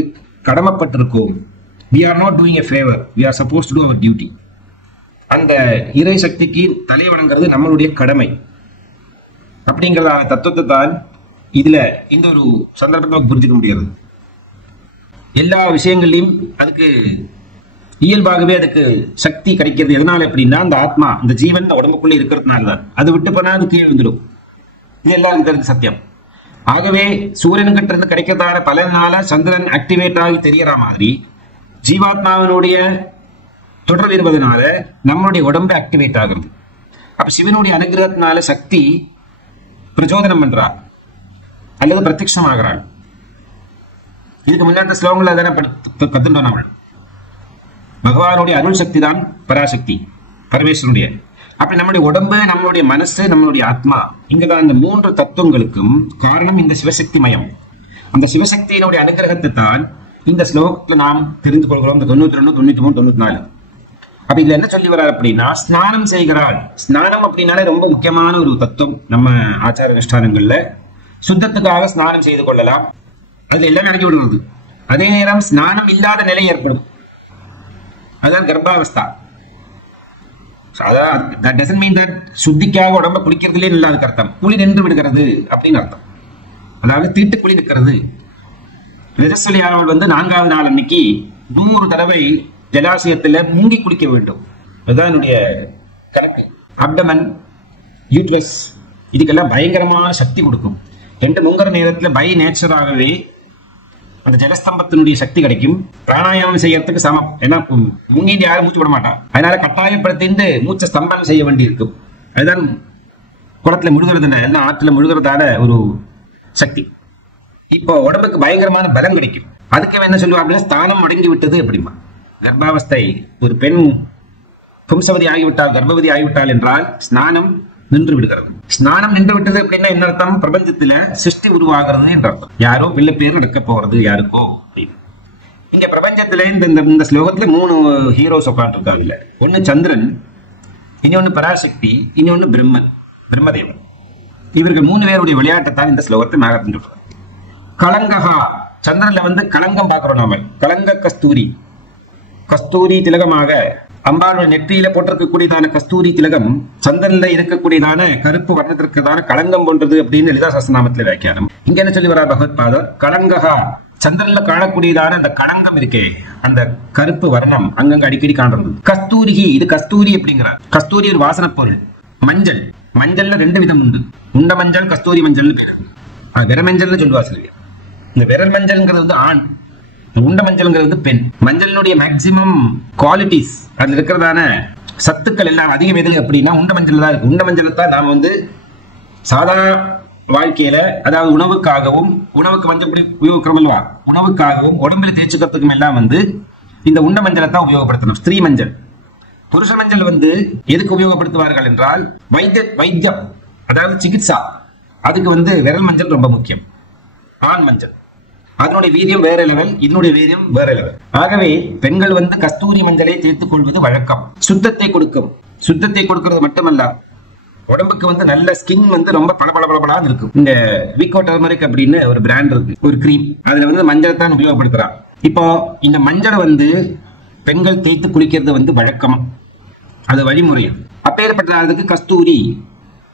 கடமைப்பட்டிருக்கோம். We are not doing a favor, we are supposed to do our duty. அந்த இறை சக்திக்கு தலை வணங்குறது நம்மளுடைய கடமை. அப்படிங்கிறதான தத்துவத்தை தான் இதுல இந்த ஒரு சந்தர்ப்பத்தை புரிஞ்சுக்க முடியாது. எல்லா விஷயங்களையும் அதுக்கு இயல்பாகவே அதுக்கு சக்தி கிடைக்கிறது. எதனால அப்படின்னா அந்த ஆத்மா இந்த ஜீவன் உடம்புக்குள்ள இருக்கிறதுனால தான். அது விட்டு போனா அது கீழே வந்துடும். இதெல்லாம் தெரிஞ்ச சத்தியம். ஆகவே சூரியன்கிட்ட இருந்து கிடைக்கிறதான பலனால சந்திரன் ஆக்டிவேட் ஆகி தெரியற மாதிரி ஜீவாத்மாவினுடைய தொடர்பு இருப்பதனால நம்மளுடைய உடம்பு ஆக்டிவேட் ஆகுது. அப்ப சிவனுடைய அனுகிரகத்தினால சக்தி பிரச்சோதனம் பண்றாள் அல்லது பிரத்யட்சம் ஆகிறாள். இதுக்கு முன்னாடி ஸ்லோகங்கள் தானே கத்துட்டோம் நம்ம. பகவானுடைய அருள் சக்தி தான் பராசக்தி, பரமேஸ்வரனுடைய. அப்படி நம்மளுடைய உடம்பு, நம்மளுடைய மனசு, நம்மளுடைய ஆத்மா, இங்கதான் இந்த 3 தத்துவங்களுக்கும் காரணம் இந்த சிவசக்தி மயம். அந்த சிவசக்தியினுடைய அனுகிரகத்தை தான் இந்த ஸ்லோகத்துல நாம் தெரிந்து கொள்கிறோம். இந்த 92, 93, 94. அப்ப இதுல என்ன சொல்லி வர்றார் அப்படின்னா ஸ்நானம் செய்கிறாள். ஸ்நானம் அப்படின்னாலே ரொம்ப முக்கியமான ஒரு தத்துவம். நம்ம ஆச்சார அனுஷ்டானங்கள்ல சுத்தத்துக்காக ஸ்நானம் செய்து கொள்ளலாம், அதுல எல்லாம் நடக்கி விடுவது. அதே நேரம் ஸ்நானம் இல்லாத நிலை ஏற்படும், அதுதான் கர்ப்பாவஸ்தா. that doesn't mean that சுத்திக்காக உடம்ப குளிக்கிறதுலே இல்லாத அர்த்தம். குளி நின்று விடுகிறது அப்படின்னு அர்த்தம். அதாவது தீட்டு குளி நிற்கிறது. ரஜஸ்வலியானவள் 4வது நாள் அன்னைக்கு 100 தடவை ஜலாசயத்துல மூங்கி குளிக்க வேண்டும். அதுதான் என்னுடைய கணக்கு. அப்டமன், யூட்ரஸ் இதுக்கெல்லாம் பயங்கரமான சக்தி கொடுக்கும். என்று முங்குற நேரத்துல பை நேச்சராகவே அந்த ஜலஸ்தம்பத்தினுடைய சக்தி கிடைக்கும். பிராணாயாமம் செய்யறதுக்கு சமம். ஏன்னா முங்கிட்டு யாரும் மூச்சு விட மாட்டான். அதனால கட்டாயப்படுத்தி மூச்சை ஸ்தம்பனம் செய்ய வேண்டி இருக்கும். அதுதான் குளத்துல முழுகிறது, எல்லாம் ஆற்றுல முழுகிறதான ஒரு சக்தி. இப்போ உடம்புக்கு பயங்கரமான பலம் கிடைக்கும். அதுக்கு என்ன சொல்லுவாங்க, ஸ்தானம் அடங்கி விட்டது அப்படிமா. கர்ப்பாவஸ்தை, ஒரு பெண் பும்சவதி ஆகிவிட்டால், கர்ப்பவதி ஆகிவிட்டால் என்றால் ஸ்நானம் நின்று விடுகிறது. ஸ்நானம் நின்று விட்டது அப்படின்னா என்ன அர்த்தம்? பிரபஞ்சத்துல சிருஷ்டி உருவாகிறது என்ற அர்த்தம். யாரோ பிள்ளை பேர் நடக்க போறது யாருக்கோ அப்படின்னு. இங்க பிரபஞ்சத்துல இந்த ஸ்லோகத்துல 3 ஹீரோஸ் உட்காந்துருக்காங்க. ஒண்ணு சந்திரன், இன்னொன்னு பராசக்தி, இன்னொன்னு பிரம்மதேவன். இவர்கள் 3 பேருடைய விளையாட்டத்தான் இந்த ஸ்லோகத்தை நாகத்தின் கலங்கஹா. சந்திரன்ல கலங்கம் பார்க்கிறோம் நாம. கலங்க கஸ்தூரி, கஸ்தூரி திலகமாக அம்பாளுடைய நெற்றியில போட்டிருக்கக்கூடியதான கஸ்தூரி திலகம் சந்திரன்ல இருக்கக்கூடியதான கருப்பு வர்ணத்திற்கான களங்கம் போன்றது அப்படின்னு லலிதா சஹஸ்ரநாமத்துல வியாக்கியானம். இங்க என்ன சொல்லி வரா பகவத் பாதர்? கலங்கஹா சந்திரன்ல காணக்கூடியதான அந்த களங்கம் இருக்கே, அந்த கருப்பு வர்ணம் அங்கங்க அடிக்கடி காண்றது. கஸ்தூரிகி, இது கஸ்தூரி அப்படிங்கிறார். கஸ்தூரி ஒரு வாசன பொருள். மஞ்சள், மஞ்சள்ல 2 விதம் உண்டு. உண்ட மஞ்சள், கஸ்தூரி மஞ்சள் பேரு. விரல் மஞ்சள்னு சொல்லுவா சில. இந்த விரல் மஞ்சள்ங்கிறது வந்து ஆண், உண்ட மஞ்சள்ங்கிறது வந்து பெண். மஞ்சளினுடைய மேக்சிமம் குவாலிட்டிஸ், அதுல இருக்கிறதான சத்துக்கள் எல்லாம் அதிகம் எதுல அப்படின்னா உண்ட மஞ்சள் தான் இருக்கு. உண்ட மஞ்சள் தான் நாம வந்து சாதாரண வாழ்க்கையில, அதாவது உணவுக்காகவும், உணவுக்கு மஞ்சள் பொடி உபயோகிக்கிறோம் இல்லவா, உணவுக்காகவும் உடம்புல தேய்ச்சிக்கிறதுக்கும் எல்லாம் வந்து இந்த உண்ட மஞ்சளை தான் உபயோகப்படுத்தணும். ஸ்திரீ மஞ்சள். புருஷ மஞ்சள் வந்து எதுக்கு உபயோகப்படுத்துவார்கள் என்றால் வைத்தியம், அதாவது சிகிச்சா, அதுக்கு வந்து விரல் மஞ்சள் ரொம்ப முக்கியம். ஆண் மஞ்சள் அதனுடைய வீரியம் வேற லெவல், இதனுடைய வீரியம் வேற லெவல். ஆகவே பெண்கள் வந்து கஸ்தூரி மஞ்சளை தேர்த்துக் கொள்வது வழக்கம். சுத்தத்தை கொடுக்கும். சுத்தத்தை கொடுக்கிறது மட்டுமல்ல, உடம்புக்கு வந்து நல்ல ஸ்கின் வந்து ரொம்ப பளபளபளபளான்னு இருக்கும். இந்த விகோ டர்மரிக் அப்படின்னு ஒரு பிராண்ட் இருக்கு, ஒரு கிரீம், அதுல வந்து மஞ்சள் தான் உபயோகப்படுத்துறான். இப்போ இந்த மஞ்சள் வந்து பெண்கள் தேய்த்து குளிக்கிறது வந்து வழக்கம், அது வழிமுறை. அப்பேற்பட்டதுக்கு கஸ்தூரி,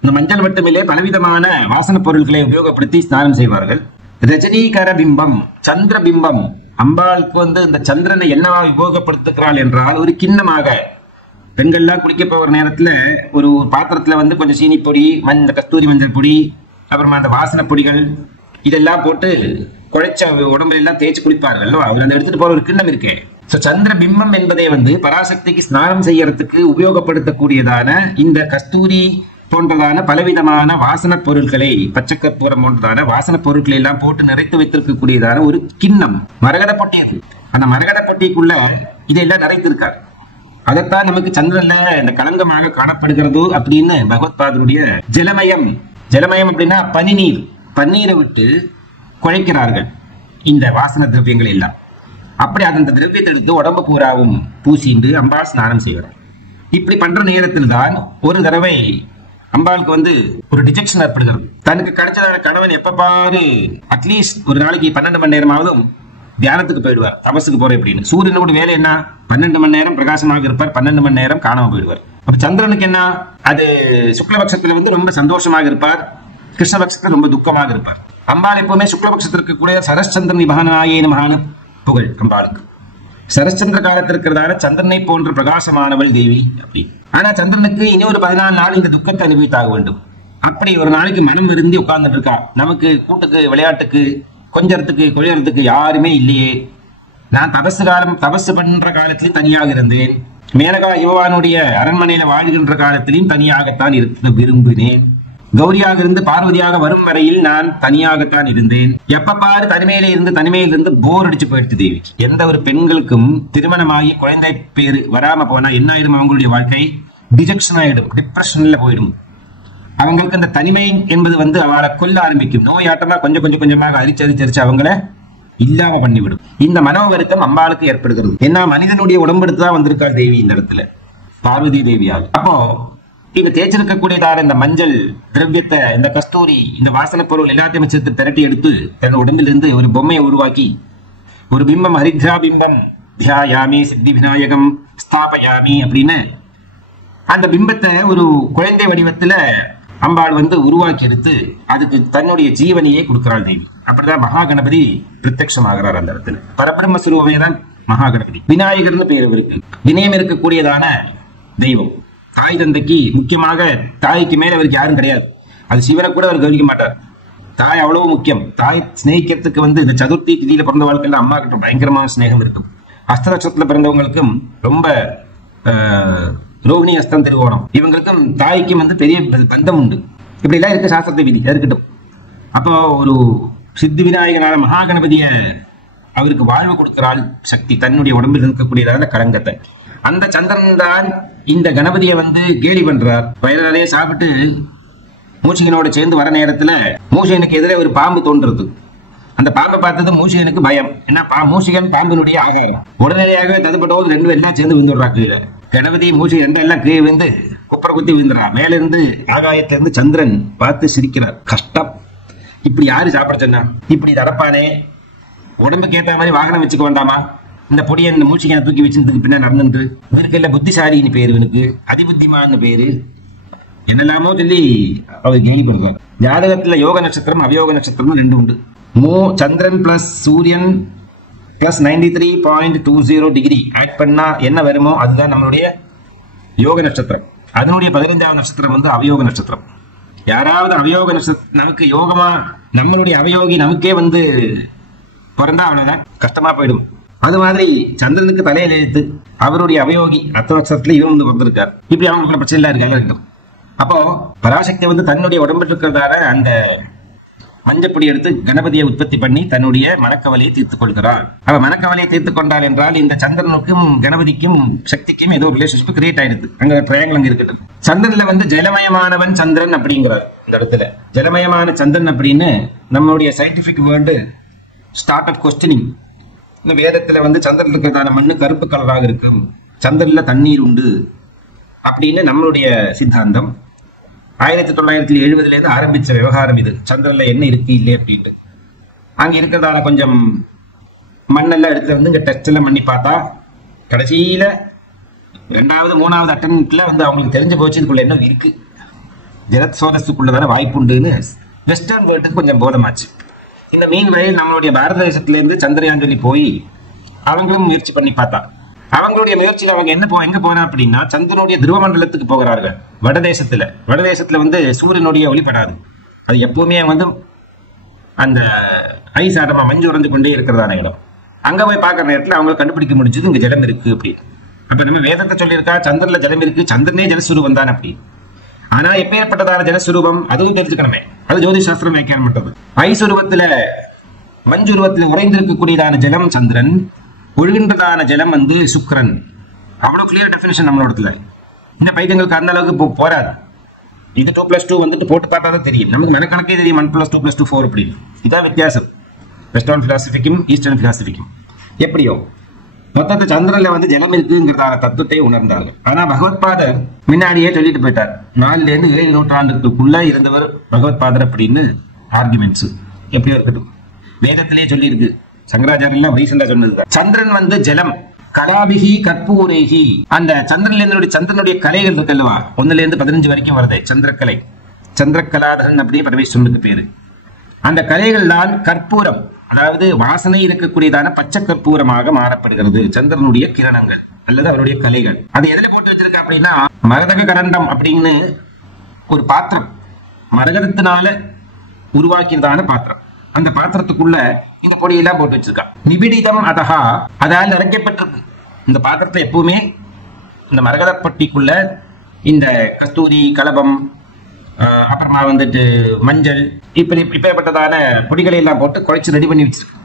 இந்த மஞ்சள் மட்டுமில்லை பலவிதமான வாசன பொருட்களை உபயோகப்படுத்தி ஸ்நானம் செய்வார்கள். ரஜினிகர பிம்பம், சந்திர பிம்பம். அம்பாளுக்கு வந்து இந்த சந்திரனை என்னவா உபயோகப்படுத்துகிறாள் என்றால் ஒரு கிண்ணமாக. பெண்கள்லாம் குளிக்க போகிற நேரத்துல ஒரு பாத்திரத்துல வந்து கொஞ்சம் சீனி பொடி, கஸ்தூரி மஞ்சள் பொடி, அப்புறமா அந்த வாசன பொடிகள் இதெல்லாம் போட்டு குழைச்ச உடம்புல எல்லாம் தேய்ச்சி குளிப்பார்கள். அதுல அந்த எடுத்துட்டு போற ஒரு கிண்ணம் இருக்கே. சந்திர பிம்பம் என்பதை வந்து பராசக்திக்கு ஸ்நானம் செய்யறதுக்கு உபயோகப்படுத்தக்கூடியதான இந்த கஸ்தூரி போன்றதான பலவிதமான வாசன பொருட்களை, பச்சைக்கற்பூரம் போன்றதான வாசன பொருட்களை எல்லாம் போட்டு நிறைத்து வைத்திருக்கக்கூடியதான ஒரு கிண்ணம், மரகத பொட்டி. அது அந்த மரகத பொட்டிக்குள்ள இதெல்லாம் நிறைத்திருக்காரு. அதைத்தான் நமக்கு சந்திரன்ல இந்த களங்கமாக காணப்படுகிறதோ அப்படின்னு பகவத்பாதருடைய ஜலமயம். ஜலமயம் அப்படின்னா பனிநீர், பன்னீரை விட்டு குழைக்கிறார்கள் இந்த வாசன திரவியங்கள் எல்லாம். அப்படி அந்த திரவியத்தை எடுத்து உடம்பு பூராவும் பூசிண்டு அம்பாள் ஸ்நானம் செய்வார். இப்படி பண்ற நேரத்தில் தான் ஒரு தடவை அம்பாளுக்கு வந்து ஒரு டிஜெக்ஷன் ஏற்படுகிறது. தனக்கு கிடைச்சதான கணவன் எப்ப பாரு அட்லீஸ்ட் ஒரு நாளைக்கு 12 மணி நேரமாவதும் தியானத்துக்கு போயிடுவார், தபசுக்கு போற அப்படின்னு. சூரியனோட வேலை என்ன, 12 மணி நேரம் பிரகாசமாக இருப்பார், 12 மணி நேரம் காணாம போயிடுவார். அப்ப சந்திரனுக்கு என்ன, அது சுக்லபக்ஷத்துல வந்து ரொம்ப சந்தோஷமாக இருப்பார், கிருஷ்ணபக்ஷத்துல ரொம்ப துக்கமாக இருப்பார். அம்பாள் எப்பவுமே சுக்லபக்ஷத்திற்கு கூட சரஸ்சந்திரன் விபகனாயேன மகான புகழ் அம்பாளுக்கு. சரஸ்சந்திர காலத்தில் இருக்கிறதான சந்திரனை போன்ற பிரகாசமானவள் தேவி அப்படி. ஆனா சந்திரனுக்கு இனி ஒரு 14 நாள் இந்த துக்கத்தை அனுபவித்தாக வேண்டும். அப்படி ஒரு நாளைக்கு மனம் விரும்பி உட்கார்ந்துட்டு இருக்கா. நமக்கு கூட்டுக்கு, விளையாட்டுக்கு, கொஞ்சறதுக்கு, கொழியறதுக்கு யாருமே இல்லையே. நான் தபசு பண்ற காலத்திலையும் தனியாக இருந்தேன். மேனகா யுவானுடைய அரண்மனையில வாழ்கின்ற காலத்திலையும் தனியாகத்தான் இருக்க விரும்பினேன். கௌரியாக இருந்து பார்வதியாக வரும் வரையில் நான் தனியாகத்தான் இருந்தேன். எப்ப பாரு தனிமையிலிருந்து போர் அடிச்சு போயிடுச்சு தேவி. எந்த ஒரு பெண்களுக்கும் திருமணமாகி குழந்தை பேரு வராம போனா என்ன ஆயிடும், அவங்களுடைய வாழ்க்கை டிஜெக்ஷன் ஆயிடும், டிப்ரெஷன்ல போயிடும். அவங்களுக்கு அந்த தனிமை என்பது வந்து அவளை கொல்ல ஆரம்பிக்கும். நோயாட்டமா கொஞ்சமாக அரிச்சு அவங்கள இல்லாம பண்ணிவிடும். இந்த மனோ வருத்தம் அம்பாளுக்கு ஏற்படுகிறது. ஏன்னா மனிதனுடைய உடம்பெடுத்து தான் வந்திருக்காள் தேவி இந்த இடத்துல, பார்வதி தேவியாக. அப்போ இங்க தேய்ச்சிருக்கக்கூடியதான இந்த மஞ்சள் திரவியத்தை, இந்த கஸ்தூரி, இந்த வாசன பொருள் எல்லாத்தையும் வச்சு திரட்டி எடுத்து தன் உடம்பிலிருந்து ஒரு பொம்மையை உருவாக்கி, ஒரு பிம்பம், ஹரித்ரா பிம்பம் தியாயாமி சித்தி விநாயகம் ஸ்தாபயாமி அப்படின்னு அந்த பிம்பத்தை ஒரு குழந்தை வடிவத்துல அம்பாள் வந்து உருவாக்கி எடுத்து அதுக்கு தன்னுடைய ஜீவனையே கொடுக்கிறாள் தேவி. அப்படிதான் மகா கணபதி பிரத்யட்சமாகிறார் அந்த இடத்துல. பரபிரம்ம சுரூபமே தான் மகா கணபதி. விநாயகர்னு பேர் இருக்கு. வினயம் இருக்கக்கூடியதான தெய்வம். தாய் தந்தைக்கு, முக்கியமாக தாய்க்கு மேல அவருக்கு யாரும் கிடையாது. அது சிவனை கூட அவர் கவனிக்க மாட்டார். தாய் அவ்வளவு முக்கியம். தாய் ஸ்நேகிக்கிறதுக்கு வந்து இந்த சதுர்த்தி திதியில பிறந்த வாழ்க்கையில அம்மா கிட்ட பயங்கரமான ஸ்நேகம் இருக்கும். அஸ்த நட்சத்திரத்துல பிறந்தவங்களுக்கும் ரொம்ப ரோகிணி, அஸ்தம், திருவோணம், இவங்களுக்கும் தாய்க்கும் வந்து பெரிய பந்தம் உண்டு. இப்படி எல்லாம் இருக்கு சாஸ்திரத்தை விதி இருக்கட்டும். அப்போ ஒரு சித்தி விநாயகனால மகா கணபதிய அவருக்கு வாழ்வு கொடுக்கிறாள் சக்தி, தன்னுடைய உடம்பில் இருக்கக்கூடியதான களங்கத்தை. அந்த சந்திரன் தான் இந்த கணபதியை வந்து கேலி பண்றார். வயதாலே சாப்பிட்டு மூஷிகனோட சேர்ந்து வர நேரத்துல மூஷிகனுக்கு எதிரே ஒரு பாம்பு தோன்றுறது. அந்த பாம்பை பார்த்தது மூஷிகனுக்கு பயம். ஏன்னா மூஷிகன் பாம்பினுடைய ஆகாரம். உடனடியாகவே ததுப்பட்டோடு 2 எல்லாம் சேர்ந்து விழுந்துடுறா கீழே. கணபதி மூஷிகன் 2 எல்லாம் கீழே விழுந்து குப்பரை குத்தி விழுந்துறா. மேல இருந்து ஆகாயத்திலிருந்து சந்திரன் பார்த்து சிரிக்கிறார். கஷ்டம், இப்படி யாரு சாப்பிட சொன்னா, இப்படி தரப்பானே, உடம்புக்கு ஏற்ற மாதிரி வாகனம் வச்சுக்க வேண்டாமா, இந்த பொடியை இந்த மூச்சிக்கனை தூக்கி வச்சுட்டு பின்ன நடந்துட்டு, இவனுக்கு இல்ல புத்திசாலின்னு பேரு, இவனுக்கு அதிபுத்திமான்னு பேரு, என்னெல்லாமோ சொல்லி அவர் கேலி பண்றார். ஜாதகத்துல யோக நட்சத்திரம், அவயோக நட்சத்திரம் 2 உண்டு. சந்திரன் பிளஸ் சூரியன் பிளஸ் 93.20 டிகிரி ஆட் பண்ணா என்ன வருமோ அதுதான் நம்மளுடைய யோக நட்சத்திரம். அதனுடைய 15வது நட்சத்திரம் வந்து அவயோக நட்சத்திரம். யாராவது அவயோக நட்சத்திரம் நமக்கு யோகமா நம்மளுடைய அவயோகி நமக்கே வந்து பிறந்தா அவ்வளவுதான் கஷ்டமா போயிடும். அது மாதிரி சந்திரனுக்கு தலையில எழுத்து அவருடைய அவயோகி அத்த நட்சத்திரத்துல இவன் வந்து பிறந்திருக்கார். இப்படி அவங்களுக்கு பிரச்சனை இல்ல இருக்காங்க. அப்போ பராசக்தி வந்து தன்னுடைய உடம்பில் இருக்கிறதால அந்த மஞ்சப்பொடி எடுத்து கணபதியை உற்பத்தி பண்ணி தன்னுடைய மனக்கவலையை தீர்த்துக் கொள்கிறார். அவ மனக்கவலையை தீர்த்துக் கொண்டாள் என்றால் இந்த சந்திரனுக்கும் கணபதிக்கும் சக்திக்கும் ஏதோ ரிலேஷன்ஷிப் கிரியேட் ஆயிடுது. அங்க ட்ரையாங்கிள் அங்க இருக்குது. சந்திரன்ல வந்து ஜலமயமானவன் சந்திரன் அப்படிங்கிறார். இந்த இடத்துல ஜலமயமான சந்திரன் அப்படின்னு நம்மளுடைய scientific world start up questioning. இந்த வேதத்துல வந்து சந்திரன் இருக்கிறதான மண்ணு கருப்பு கலராக இருக்கும், சந்திரன்ல தண்ணீர் உண்டு அப்படின்னு நம்மளுடைய சித்தாந்தம். 1970 ஆரம்பிச்ச விவகாரம் இது. சந்திரன்ல என்ன இருக்கு இல்லை அப்படின்ட்டு அங்க இருக்கிறதால கொஞ்சம் மண்ணெல்லாம் எடுத்து வந்து இங்க டெஸ்ட் எல்லாம் பண்ணி பார்த்தா கடைசியில 2வது 3வது அட்டெம்ப்ட்ல வந்து அவங்களுக்கு தெரிஞ்சு போச்சு இதுக்குள்ள என்ன இருக்கு, ஜெரத் சோதஸுக்குள்ளதான வாய்ப்புண்டுன்னு வெஸ்டர்ன் வேர்ல்டுக்கு கொஞ்சம் போதமாச்சு. இந்த மீன் வயல் நம்மளுடைய பாரத தேசத்துல இருந்து சந்திரயான் சொல்லி போய் அவங்களும் முயற்சி பண்ணி பார்த்தா அவங்களுடைய முயற்சியில் அவங்க எங்க போனா அப்படின்னா சந்திரனுடைய துருவ மண்டலத்துக்கு போகிறார்கள். வடதேசத்துல வந்து சூரியனுடைய ஒளிப்படாது. அது எப்பவுமே வந்து அந்த ஐஸ் ஆட்டமா மஞ்சு உறைஞ்சு கொண்டே இருக்கிறதான இடம். அங்க போய் பார்க்கற நேரத்தில் அவங்க கண்டுபிடிக்க முடிஞ்சது இங்க ஜலம் இருக்கு அப்படி. அப்ப நம்ம வேதத்தை சொல்லியிருக்கா சந்திரன்ல ஜலம் இருக்கு, சந்திரனே ஜலஸ்வரூபம் தான் அப்படி. ஆனா எப்பேற்பட்டதான ஜலஸ்வரூபம் அதுவும் தெரிஞ்சுக்கணுமே. அது ஜோதிஷ் சாஸ்திரம் வியாக்கியானம் பண்றது. ஐஸ் உருவத்துல மஞ்சு உருவத்தில் உறைந்திருக்கக்கூடியதான ஜலம் சந்திரன், ஒழுகின்றதான ஜலம் வந்து சுக்கிரன். அவ்வளவு கிளியர் டெஃபினிஷன் நம்மளோட. இந்த பைத்தியங்களுக்கு அந்த அளவுக்கு போராது. இது 2+2 வந்துட்டு போட்டு பார்த்தா தான் தெரியும். நமக்கு மெனக்கணக்கே தெரியும் 1+2+2 4 அப்படின்னு. இதான் வித்தியாசம் வெஸ்டர்ன் பிலாசபிக்கும் ஈஸ்டர்ன் பிலாசபிக்கும். எப்படியோ மொத்தத்தை சந்திரன்ல வந்து ஜலம் இருக்குங்கிறதான தத்துவத்தை உணர்ந்தார்கள். ஆனா பகவத்பாதர் முன்னாடியே சொல்லிட்டு போயிட்டார். 4 to 7 நூற்றாண்டுக்குள்ள இருந்தவர் பகவத்பாதர் அப்படின்னு ஆர்குமெண்ட்ஸ் எப்படியோ இருக்கட்டும். வேதத்திலேயே சொல்லி இருக்கு. சங்கராச்சாரியெல்லாம் ரீசெண்டா சொன்னது. சந்திரன் வந்து ஜலம் கலாபிகி கற்பூரேகி. அந்த சந்திரனுடைய கலைகள் இருக்குல்லவா 1 to 15 வரைக்கும் வருது. சந்திரக்கலை, சந்திரகலாதகன் அப்படி பரமேஸ்வரனுக்கு பேரு. அந்த கலைகளால் கற்பூரம் அதாவது வாசனை இருக்கக்கூடியதான பச்சை கற்பூரமாக மாறப்படுகிறது சந்திரனுடைய கிரணங்கள் அல்லது அவருடைய கலைகள். அது எதுல போட்டு வச்சிருக்க அப்படின்னா மரதக கரண்டம் அப்படின்னு ஒரு பாத்திரம், மரகதத்தினால உருவாக்கியதான பாத்திரம். அந்த பாத்திரத்துக்குள்ள இந்த பொடியெல்லாம் போட்டு வச்சிருக்கா. நிபிடிதம் அதஹா அதால் நிறைக்கப்பட்டிருக்கு. இந்த பாத்திரத்தை எப்பவுமே இந்த மரகதப்பட்டிக்குள்ள இந்த கஸ்தூரி, கலபம், அப்புறமா வந்துட்டு மஞ்சள் இப்பேற்பட்டதான பொடிகளை எல்லாம் போட்டு குழைச்சு ரெடி பண்ணி வச்சிருக்கு.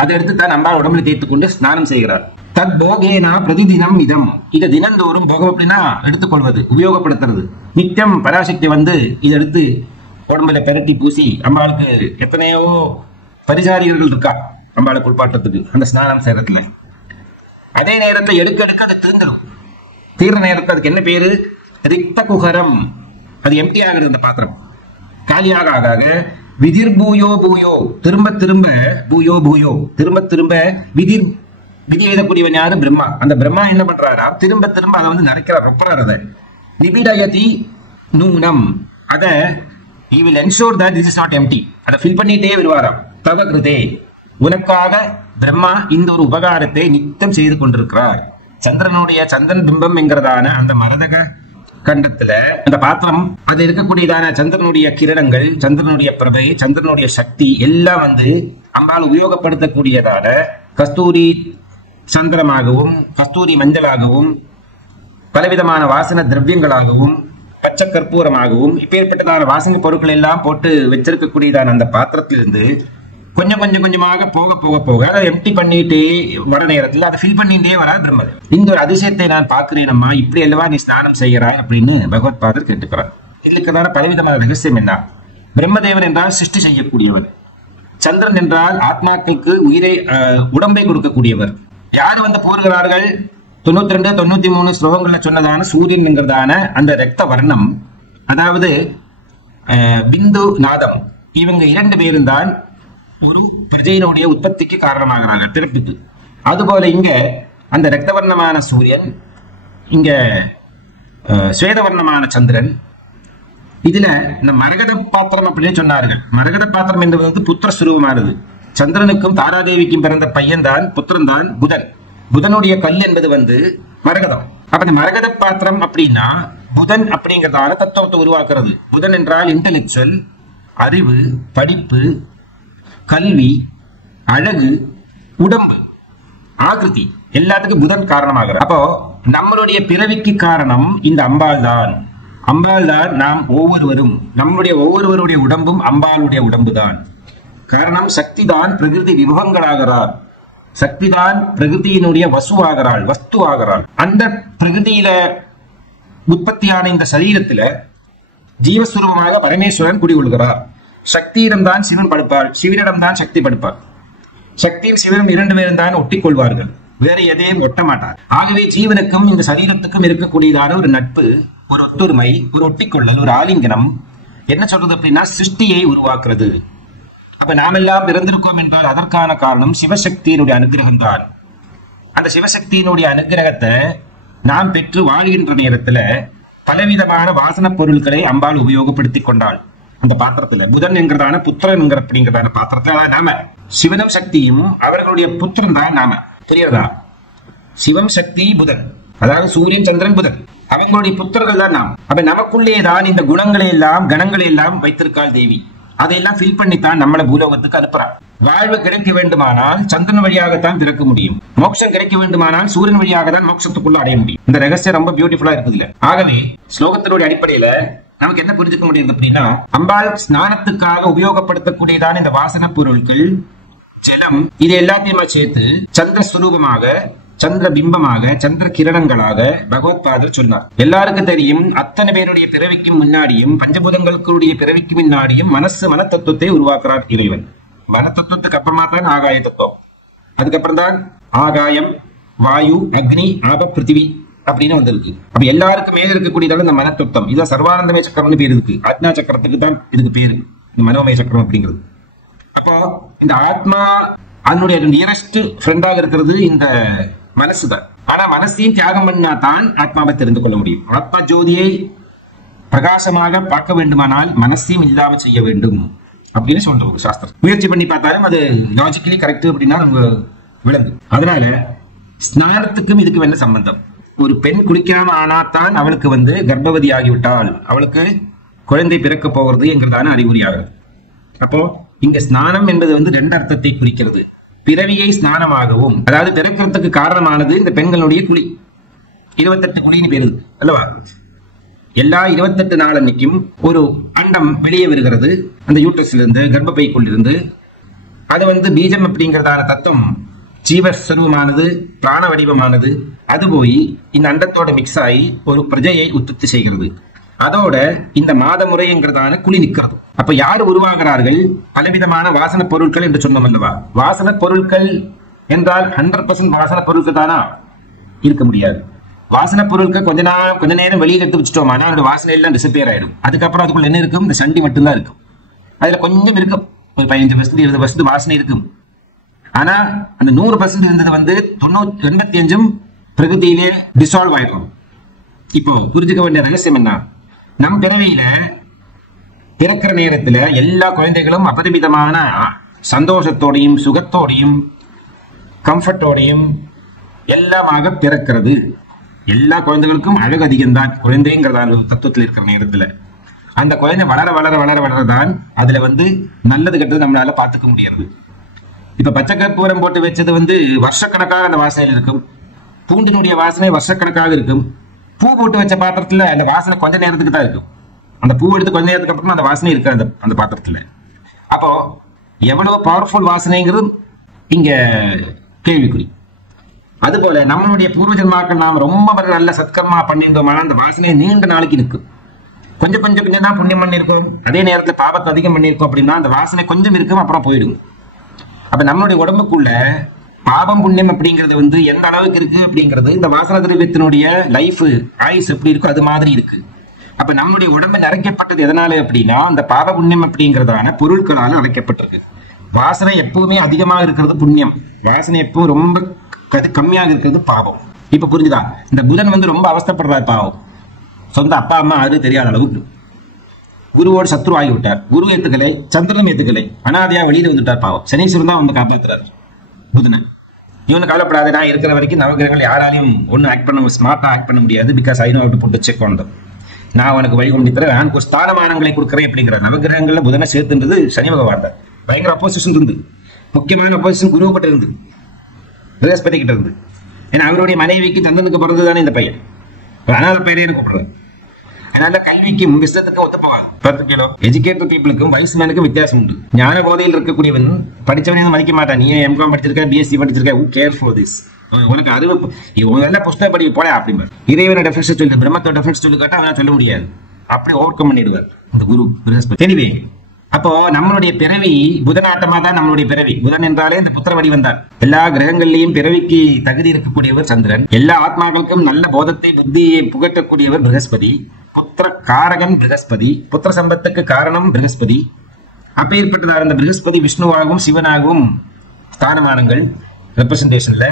அதை எடுத்து தான் நம்ம உடம்புல தேய்த்து கொண்டு ஸ்நானம் செய்கிறார். தத் போகேனா பிரதிதினம் இதம். இதை தினந்தோறும் போகம் அப்படின்னா எடுத்துக்கொள்வது, உபயோகப்படுத்துறது. நித்தியம் பராசக்தி வந்து இதை எடுத்து உடம்புல பெரட்டி பூசி அம்பாளுக்கு எத்தனையோ பரிசாரிகள் இருக்கா அம்பாளை குளிப்பாட்டத்துக்கு அந்த ஸ்நானம் செய்யறதுல. அதே நேரத்துல எடுக்க அது தீர்ந்துடும். தீர்ற நேரத்துல அதுக்கு என்ன பேரு? ரிக்த குஹரம். அது எம்டி ஆகுது. அந்த பாத்திரம் காலியாக ஆக விதிர் பூயோ பூயோ திரும்ப திரும்ப பூயோ பூயோ திரும்ப திரும்ப விதி எழுதக்கூடியவன் யாரு? பிரம்மா. அந்த பிரம்மா என்ன பண்றாரா திரும்ப திரும்ப அதை வந்து நிறைக்கிறார், ரொப்பறார். அதை நிபிடயதி நூனம். அதை he will ensure that this is not empty. அதை ஃபில் பண்ணிட்டே வருவாராம். ததகிருதே உனக்காக பிரம்மா இந்த ஒரு உபகாரத்தை நித்தம் செய்து கொண்டிருக்கிறார். சந்திரன் பிம்பம் என்கிறதான அந்த மரதக கண்டத்துல அந்த பாத்திரம் அது இருக்கக்கூடியதான சந்திரனுடைய கிரணங்கள், சந்திரனுடைய பிரபை, சந்திரனுடைய சக்தி எல்லாம் வந்து அம்பால் உபயோகப்படுத்தக்கூடியதான கஸ்தூரி சந்திரமாகவும் கஸ்தூரி மஞ்சளாகவும் பலவிதமான வாசன திரவியங்களாகவும் பச்சை கற்பூரமாகவும் இப்பேற்பட்டதான வாசனை பொருட்கள் எல்லாம் போட்டு வச்சிருக்கக்கூடியதான அந்த பாத்திரத்திலிருந்து கொஞ்சம் கொஞ்சமாக போக போக போக அதை எம்டி பண்ணிட்டே வர நேரத்தில் அதை ஃபில் பண்ணிட்டே வரா பிரம்மர். இந்த ஒரு அதிசயத்தை நான் பார்க்கிறேனம்மா, இப்படி அல்லவா நீ ஸ்நானம் செய்யறாய் அப்படின்னு பகவத்பாதர் கேட்டுக்கிறார். இதுக்குதான பலவிதமான ரகசியம் என்ன? பிரம்மதேவன் என்றால் சிருஷ்டி செய்யக்கூடியவர், சந்திரன் என்றால் ஆத்மாக்களுக்கு உயிரை உடம்பை கொடுக்கக்கூடியவர். யார் வந்து கூறுகிறார்கள்? 92 93 ஸ்லோகங்கள்ல சொன்னதான சூரியன் என்கிறதான அந்த ரத்த வர்ணம், அதாவது பிந்து நாதம், இவங்க 2 பேரும் தான் ஒரு பிரஜையினுடைய உற்பத்திக்கு காரணமாகிறாங்க, பிறப்புக்கு. அதுபோல இங்க அந்த ரக்தவர்ணமான சூரியன், இங்க ஸ்வேதவர்ணமான சந்திரன், இதுல இந்த மரகத பாத்திரம் அப்படின்னு சொன்னார்கள். மரகத பாத்திரம் என்பது வந்து புத்திர சுரூபமானது. சந்திரனுக்கும் தாராதேவிக்கும் பிறந்த பையன் தான் புத்திரன் தான் புதன். புதனுடைய கல் என்பது வந்து மரகதம். அப்ப இந்த மரகத பாத்திரம் அப்படின்னா புதன் அப்படிங்கிறதான தத்துவத்தை உருவாக்குறது. புதன் என்றால் இன்டெலெக்சுவல், அறிவு, படிப்பு, கல்வி, அழகு, உடம்பு, ஆகிருதி, எல்லாத்துக்கும் புதன் காரணமாகிறார். அப்போ நம்மளுடைய பிறவிக்கு காரணம் இந்த அம்பாள் தான். அம்பாள் தான் நாம் ஒவ்வொருவரும். நம்முடைய ஒவ்வொருவருடைய உடம்பும் அம்பாளுடைய உடம்பு தான். காரணம் சக்தி தான் பிரகிருதி விபவங்களாகிறார். சக்தி தான் பிரகிருதியினுடைய வசுவாகிறாள், வஸ்து ஆகிறாள். அந்த பிரகிருதியில உற்பத்தியான இந்த சரீரத்துல ஜீவஸ்வரூபமாக பரமேஸ்வரன் குடிகொள்கிறார். சக்தியிடம் தான் சிவன் படுப்பாள், சிவனிடம் தான் சக்தி படுப்பாள். சக்தியும் சிவனும் இரண்டு பேரும் தான் ஒட்டிக்கொள்வார்கள், வேற எதையும் ஒட்ட மாட்டார். ஆகவே ஜீவனுக்கும் இந்த சரீரத்துக்கும் இருக்கக்கூடியதான ஒரு நட்பு, ஒரு ஒத்துரிமை, ஒரு ஒட்டிக்கொள்ளல், ஒரு ஆலிங்கனம் என்ன சொல்றது அப்படின்னா சிருஷ்டியை உருவாக்குறது. அப்ப நாமெல்லாம் பிறந்திருக்கோம் என்றால் அதற்கான காரணம் சிவசக்தியினுடைய அனுகிரகம் தான். அந்த சிவசக்தியினுடைய அனுகிரகத்தை நாம் பெற்று வாழ்கின்ற நேரத்துல பலவிதமான வாசன பொருட்களை அம்பாள் உபயோகப்படுத்திக் கொண்டாள். அந்த பாத்திரத்துல புதன் என்கிறதான புத்திரன் அப்படிங்கிறதான பாத்திரத்துல நாம சிவனும் சக்தியும் அவர்களுடைய புத்திரன் தான் நாம. புரியுறதா? சிவம், சக்தி, புதன், அதாவது சூரியன், சந்திரன், புதன், அவங்களுடைய புத்திரர்கள் தான் நாம். அப்ப நமக்குள்ளே தான் இந்த குணங்களை எல்லாம் கணங்களை எல்லாம் வைத்திருக்காள் தேவி. அதையெல்லாம் ஃபில் பண்ணித்தான் நம்மளை பூலோகத்துக்கு அனுப்புறாள். வாழ்வு கிடைக்க வேண்டுமானால் சந்திரன் வழியாகத்தான் பிறக்க முடியும். மோட்சம் கிடைக்க வேண்டுமானால் சூரியன் வழியாக தான் மோட்சத்துக்குள்ள அடைய முடியும். இந்த ரகசியம் ரொம்ப பியூட்டிஃபுல்லா இருக்குது இல்ல? ஆகவே ஸ்லோகத்தினுடைய அடிப்படையில நமக்கு என்ன புரிஞ்சுக்க முடியுது அப்படின்னா, அம்பாள் ஸ்நானத்துக்காக உபயோகப்படுத்தக்கூடியதான இந்த வாசன பொருட்கள், ஜலம், இது எல்லாத்தையுமே சேர்த்து சந்திர ஸ்வரூபமாக, சந்திர பிம்பமாக, சந்திர கிரணங்களாக பகவத்பாதர் சொன்னார். எல்லாருக்கும் தெரியும், அத்தனை பேருடைய பிறவிக்கும் முன்னாடியும் பஞ்சபூதங்களுடைய பிறவிக்கு முன்னாடியும் மன தத்துவத்தை உருவாக்குறார் இறைவன். மன தத்துவத்துக்கு அப்புறமா தான் ஆகாய தத்துவம். அதுக்கப்புறம் தான் ஆகாயம், வாயு, அக்னி, ஆப, பிருத்திவி அப்படின்னு வந்திருக்கு. அப்ப எல்லாருக்கும் மேல இருக்கக்கூடியதால இந்த மனத்தத்துவம். இதுதான் சர்வானந்தமய சக்கரம்னு பேர் இருக்கு. ஆத்மா சக்கரத்துக்கு தான் இதுக்கு பேரு, இந்த மனோமய சக்கரம் அப்படிங்கிறது. அப்போ இந்த ஆத்மா அதனுடைய நியரஸ்ட் ஃப்ரெண்டாக இருக்கிறது இந்த மனசுதான். ஆனா மனசையும் தியாகம் பண்ணா தான் ஆத்மாவை தெரிந்து கொள்ள முடியும். ஆத்மா ஜோதியை பிரகாசமாக பார்க்க வேண்டுமானால் மனசையும் இல்லாம செய்ய வேண்டும் அப்படின்னு சொல்றது சாஸ்திரம். முயற்சி பண்ணி பார்த்தாலும் அது லாஜிக்கலி கரெக்ட் அப்படின்னா நம்ம விளங்கு. அதனால ஸ்நானத்துக்கும் இதுக்கு என்ன சம்பந்தம்? ஒரு பெண் குளிக்காம ஆனாத்தான் அவளுக்கு வந்து கர்ப்பவதி ஆகிவிட்டால் அவளுக்கு குழந்தை பிறக்க போகிறது என்கிறதான அறிகுறியாகிறது. அப்போ இங்க ஸ்நானம் என்பது வந்து ரெண்டு அர்த்தத்தை குறிக்கிறது. பிறவியை ஸ்நானமாகவும், அதாவது பிறக்கிறதுக்கு காரணமானது இந்த பெண்களுடைய குழி. 28 குழின்னு பேரு அல்லவா? எல்லா 28 நாள் அன்னைக்கும் ஒரு அண்டம் வெளியே வருகிறது அந்த யூட்ரஸ்ல இருந்து, கர்ப்பப்பைக்குள் இருந்து. அது வந்து பீஜம் அப்படிங்கிறதான தத்துவம் ஜீவஸ்வரூபமானது, பிராண வடிவமானது. அது போய் இந்த அண்டத்தோட மிக்ஸ் ஆகி ஒரு பிரஜையை உற்பத்தி செய்கிறது. அதோட இந்த மாத முறைங்கிறதான குழி நிற்கிறது. அப்ப யார் உருவாகிறார்கள்? பலவிதமான வாசன பொருட்கள் என்று சொன்னோம் அல்லவா? வாசன பொருட்கள் என்றால் 100% வாசன பொருட்கள் தானா? இருக்க முடியாது. வாசன பொருட்கள் கொஞ்ச நேரம் வெளியே எடுத்து வச்சுட்டோம், ஆனா அந்த வாசனை எல்லாம் டிசப்பியர் ஆயிடும். அதுக்கப்புறம் அதுக்குள்ள என்ன இருக்கும்? இந்த சண்டி மட்டும்தான் இருக்கும். அதுல கொஞ்சம் இருக்கும், ஒரு 15% 20% வாசனை இருக்கும். ஆனா அந்த 100% இருந்தது வந்து 85 பிரகிருதியிலே டிசால்வ் ஆயிடும். இப்போ புரிஞ்சுக்க வேண்டிய ரகசியம் என்ன? நம் பிறவையில பிறக்கிற நேரத்துல எல்லா குழந்தைகளும் அபரிமிதமான சந்தோஷத்தோடையும் சுகத்தோடையும் கம்ஃபர்ட்டோடையும் எல்லாமாக பிறக்கிறது. எல்லா குழந்தைகளுக்கும் அழகு அதிகம்தான் குழந்தைங்கிறதான தத்துவத்தில் இருக்கிற நேரத்துல. அந்த குழந்தை வளர வளர வளர வளரதான் அதுல வந்து நல்லது கெட்டது நம்மளால பார்த்துக்க முடியாது. இப்ப பச்சை கற்பூரம் போட்டு வச்சது வந்து வருஷக்கணக்காக அந்த வாசனையில் இருக்கும். பூண்டினுடைய வாசனை வருஷக்கணக்காக இருக்கும். பூ போட்டு வச்ச பாத்திரத்துல அந்த வாசனை கொஞ்ச நேரத்துக்கு தான் இருக்கும். அந்த பூ எடுத்து கொஞ்ச நேரத்துக்கு அப்புறமா அந்த வாசனை இருக்கு அந்த பாத்திரத்துல. அப்போ எவ்வளவு பவர்ஃபுல் வாசனைங்கிறது இங்க கேள்விக்குறி. அதுபோல நம்மளுடைய பூர்வ ஜென்மாக்கள் நாம் ரொம்ப நல்ல சத்கர்மா பண்ணியிருந்தோம்னா அந்த வாசனை நீண்ட நாளைக்கு இருக்கும். கொஞ்சம் தான் புண்ணியம் பண்ணியிருக்கோம், அதே நேரத்துல பாபத்தை அதிகம் பண்ணியிருக்கோம் அப்படின்னா அந்த வாசனை கொஞ்சம் இருக்கும், அப்புறம் போயிடும். அப்ப நம்மளுடைய உடம்புக்குள்ள பாபம் புண்ணியம் அப்படிங்கிறது வந்து எந்த அளவுக்கு இருக்கு அப்படிங்கிறது இந்த வாசன திரவியத்தினுடைய லைஃப் ஆயுஸ் எப்படி இருக்கோ அது மாதிரி இருக்கு. அப்ப நம்முடைய உடம்பு நிறைக்கப்பட்டது எதனால அப்படின்னா அந்த பாப புண்ணியம் அப்படிங்கிறதான பொருட்களால அழைக்கப்பட்டிருக்கு. வாசனை எப்பவுமே அதிகமாக இருக்கிறது புண்ணியம், வாசனை எப்பவும் ரொம்ப கம்மியாக இருக்கிறது பாவம். இப்ப புரிஞ்சுதா? இந்த புதன் வந்து ரொம்ப அவஸ்தப்படுறாரு பாவம். சொந்த அப்பா அம்மா அது தெரியாத அளவுக்கு குருவோடு சத்ரு ஆகிவிட்டார். குரு ஏத்துக்கலை, சந்திரனும் ஏத்துக்கலை, அனாதையா வெளியில வந்துட்டார். பாவம் சனீஸ்வரன் தான் வந்து காப்பாத்துறாரு புதனை. இவனு கவலைப்படாத, நான் இருக்கிற வரைக்கும் நவகிரகங்கள் யாராலையும் ஒன்னும் ஆக்ட் பண்ண ஸ்மார்ட்டா ஆக்ட் பண்ண முடியாது. Because I know how to put the check on them. நான் உனக்கு வழி கொண்டு தரேன், நான் ஒரு ஸ்தானமானங்களை கொடுக்குறேன் அப்படிங்கிற நவகிரகங்கள்ல புதனை சேர்த்துன்றது சனி பகவான் தான். பயங்கர அப்போசிஷன் இருந்து, முக்கியமான அப்போசிஷன் குரு கிட்ட இருந்து, பிரகஸ்பதி கிட்ட இருந்து. ஏன்னா அவருடைய மனைவிக்கு சந்திரனுக்கு பிறந்து தானே இந்த பையன், அனாத பையனே கூப்பிடுறது. அதனால கல்விக்கும் விசத்துக்கும் ஒத்து போகாது. 10 கிலோ எஜுகேட்டட் பீப்புளுக்கும் வயசுமேனுக்கும் வித்தியாசம் உண்டு. ஞான போதையில் இருக்கக்கூடியவன் படிச்சவனே மதிக்க மாட்டான். நீ எம்காம் படிச்சிருக்க, பிஎஸ்சி படிச்சிருக்க, who cares for this? உனக்கு அறிவு உனக்கு புஸ்தக படிக்க போல அப்படிம்பார். இறைவனை டெஃபினன்ஸ் சொல்லு, பிரம்மத்தோட டெஃபினன்ஸ் சொல்லு கேட்டா அவன் சொல்ல முடியாது. அப்படி ஓவர் கம் பண்ணிடுவார் இந்த குரு பிரகஸ்பதி. தெளிவே. அப்போ நம்மளுடைய பிறவி புதனாட்டமா தான் நம்மளுடைய பிறவி. புதன் என்றாலே இந்த புத்திர வடிவம் தான். எல்லா கிரகங்கள்லயும் பிறவிக்கு தகுதி இருக்கக்கூடியவர் சந்திரன். எல்லா ஆத்மாக்களுக்கும் நல்ல போதத்தை புத்தியை புகட்டக்கூடியவர் பிரகஸ்பதி. புத்திர காரகன் பிரகஸ்பதி, புத்திர சம்பத்துக்கு காரணம் பிரகஸ்பதி. அப்பேற்பட்டதான அந்த பிரகஸ்பதி விஷ்ணுவாகவும் சிவனாகவும் ஸ்தானமானங்கள் ரெப்ரசன்டேஷன்ல.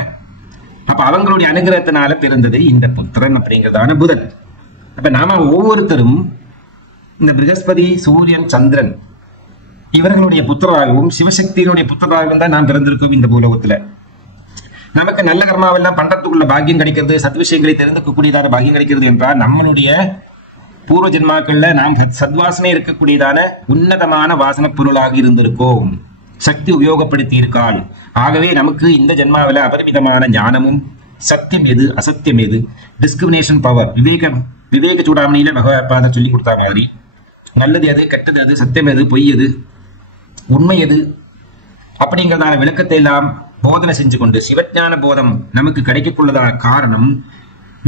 அப்ப அவங்களுடைய அனுகிரகத்தினால பிறந்தது இந்த புத்திரன் அப்படிங்கிறதான புதன். அப்ப நாம ஒவ்வொருத்தரும் இந்த பிரகஸ்பதி, சூரியன், சந்திரன் இவர்களுடைய புத்திராகவும் சிவசக்தியினுடைய புத்திராகவும் தான் நாம் பிறந்திருக்கோம் இந்த பூலோகத்துல. நமக்கு நல்ல கர்மாவெல்லாம் பண்றதுக்குள்ள பாக்கியம் கிடைக்கிறது, சத் விஷயங்களை தெரிந்துக்கக்கூடியதான பாக்கியம் கிடைக்கிறது என்றால் நம்மளுடைய பூர்வ ஜென்மாக்கள்ல நாம் சத்வாசனை இருக்கக்கூடியதான உன்னதமான வாசன பொருளாக இருந்திருக்கோம், சக்தி உபயோகப்படுத்தி இருக்காள். ஆகவே நமக்கு இந்த ஜென்மாவில அபரிமிதமான ஞானமும், சத்தியம் எது அசத்தியம் எது, டிஸ்கிரிமினேஷன் பவர், விவேக சூடாமணியில பகவத்பாதர் சொல்லி கொடுத்தா மாதிரி நல்லது எது, கெட்டது எது, சத்தியம் எது, பொய் எது, உண்மை எது அப்படிங்கிறதான விளக்கத்தை எல்லாம் போதனை செஞ்சு கொண்டு சிவஞான போதம் நமக்கு கிடைக்கக்குள்ளதான காரணம்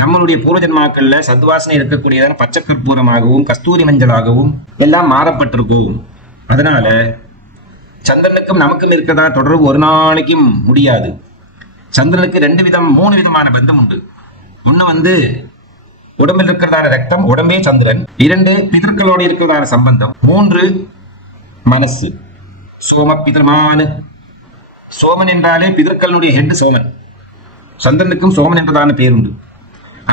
நம்மளுடைய பூர்வ ஜென்மாக்கள்ல சத்வாசனை இருக்கக்கூடியதான பச்சை கற்பூரமாகவும் கஸ்தூரி மஞ்சளாகவும் எல்லாம் மாறப்பட்டிருக்கும். அதனால சந்திரனுக்கும் நமக்கும் இருக்கிறதா தொடர்பு ஒரு நாளைக்கும் முடியாது. சந்திரனுக்கு 3 விதமான பந்தம் உண்டு. ஒண்ணு உடம்பில் இருக்கிறதான ரத்தம், உடம்பே சந்திரன். 2 பிதர்களோடு இருக்கிறதான சம்பந்தம். 3 மனசு. சோம பிதர்மானு. சோமன் என்றாலே பிதர்களுடைய ஹெட் சோமன். சந்திரனுக்கும் சோமன் என்றதான பேர் உண்டு.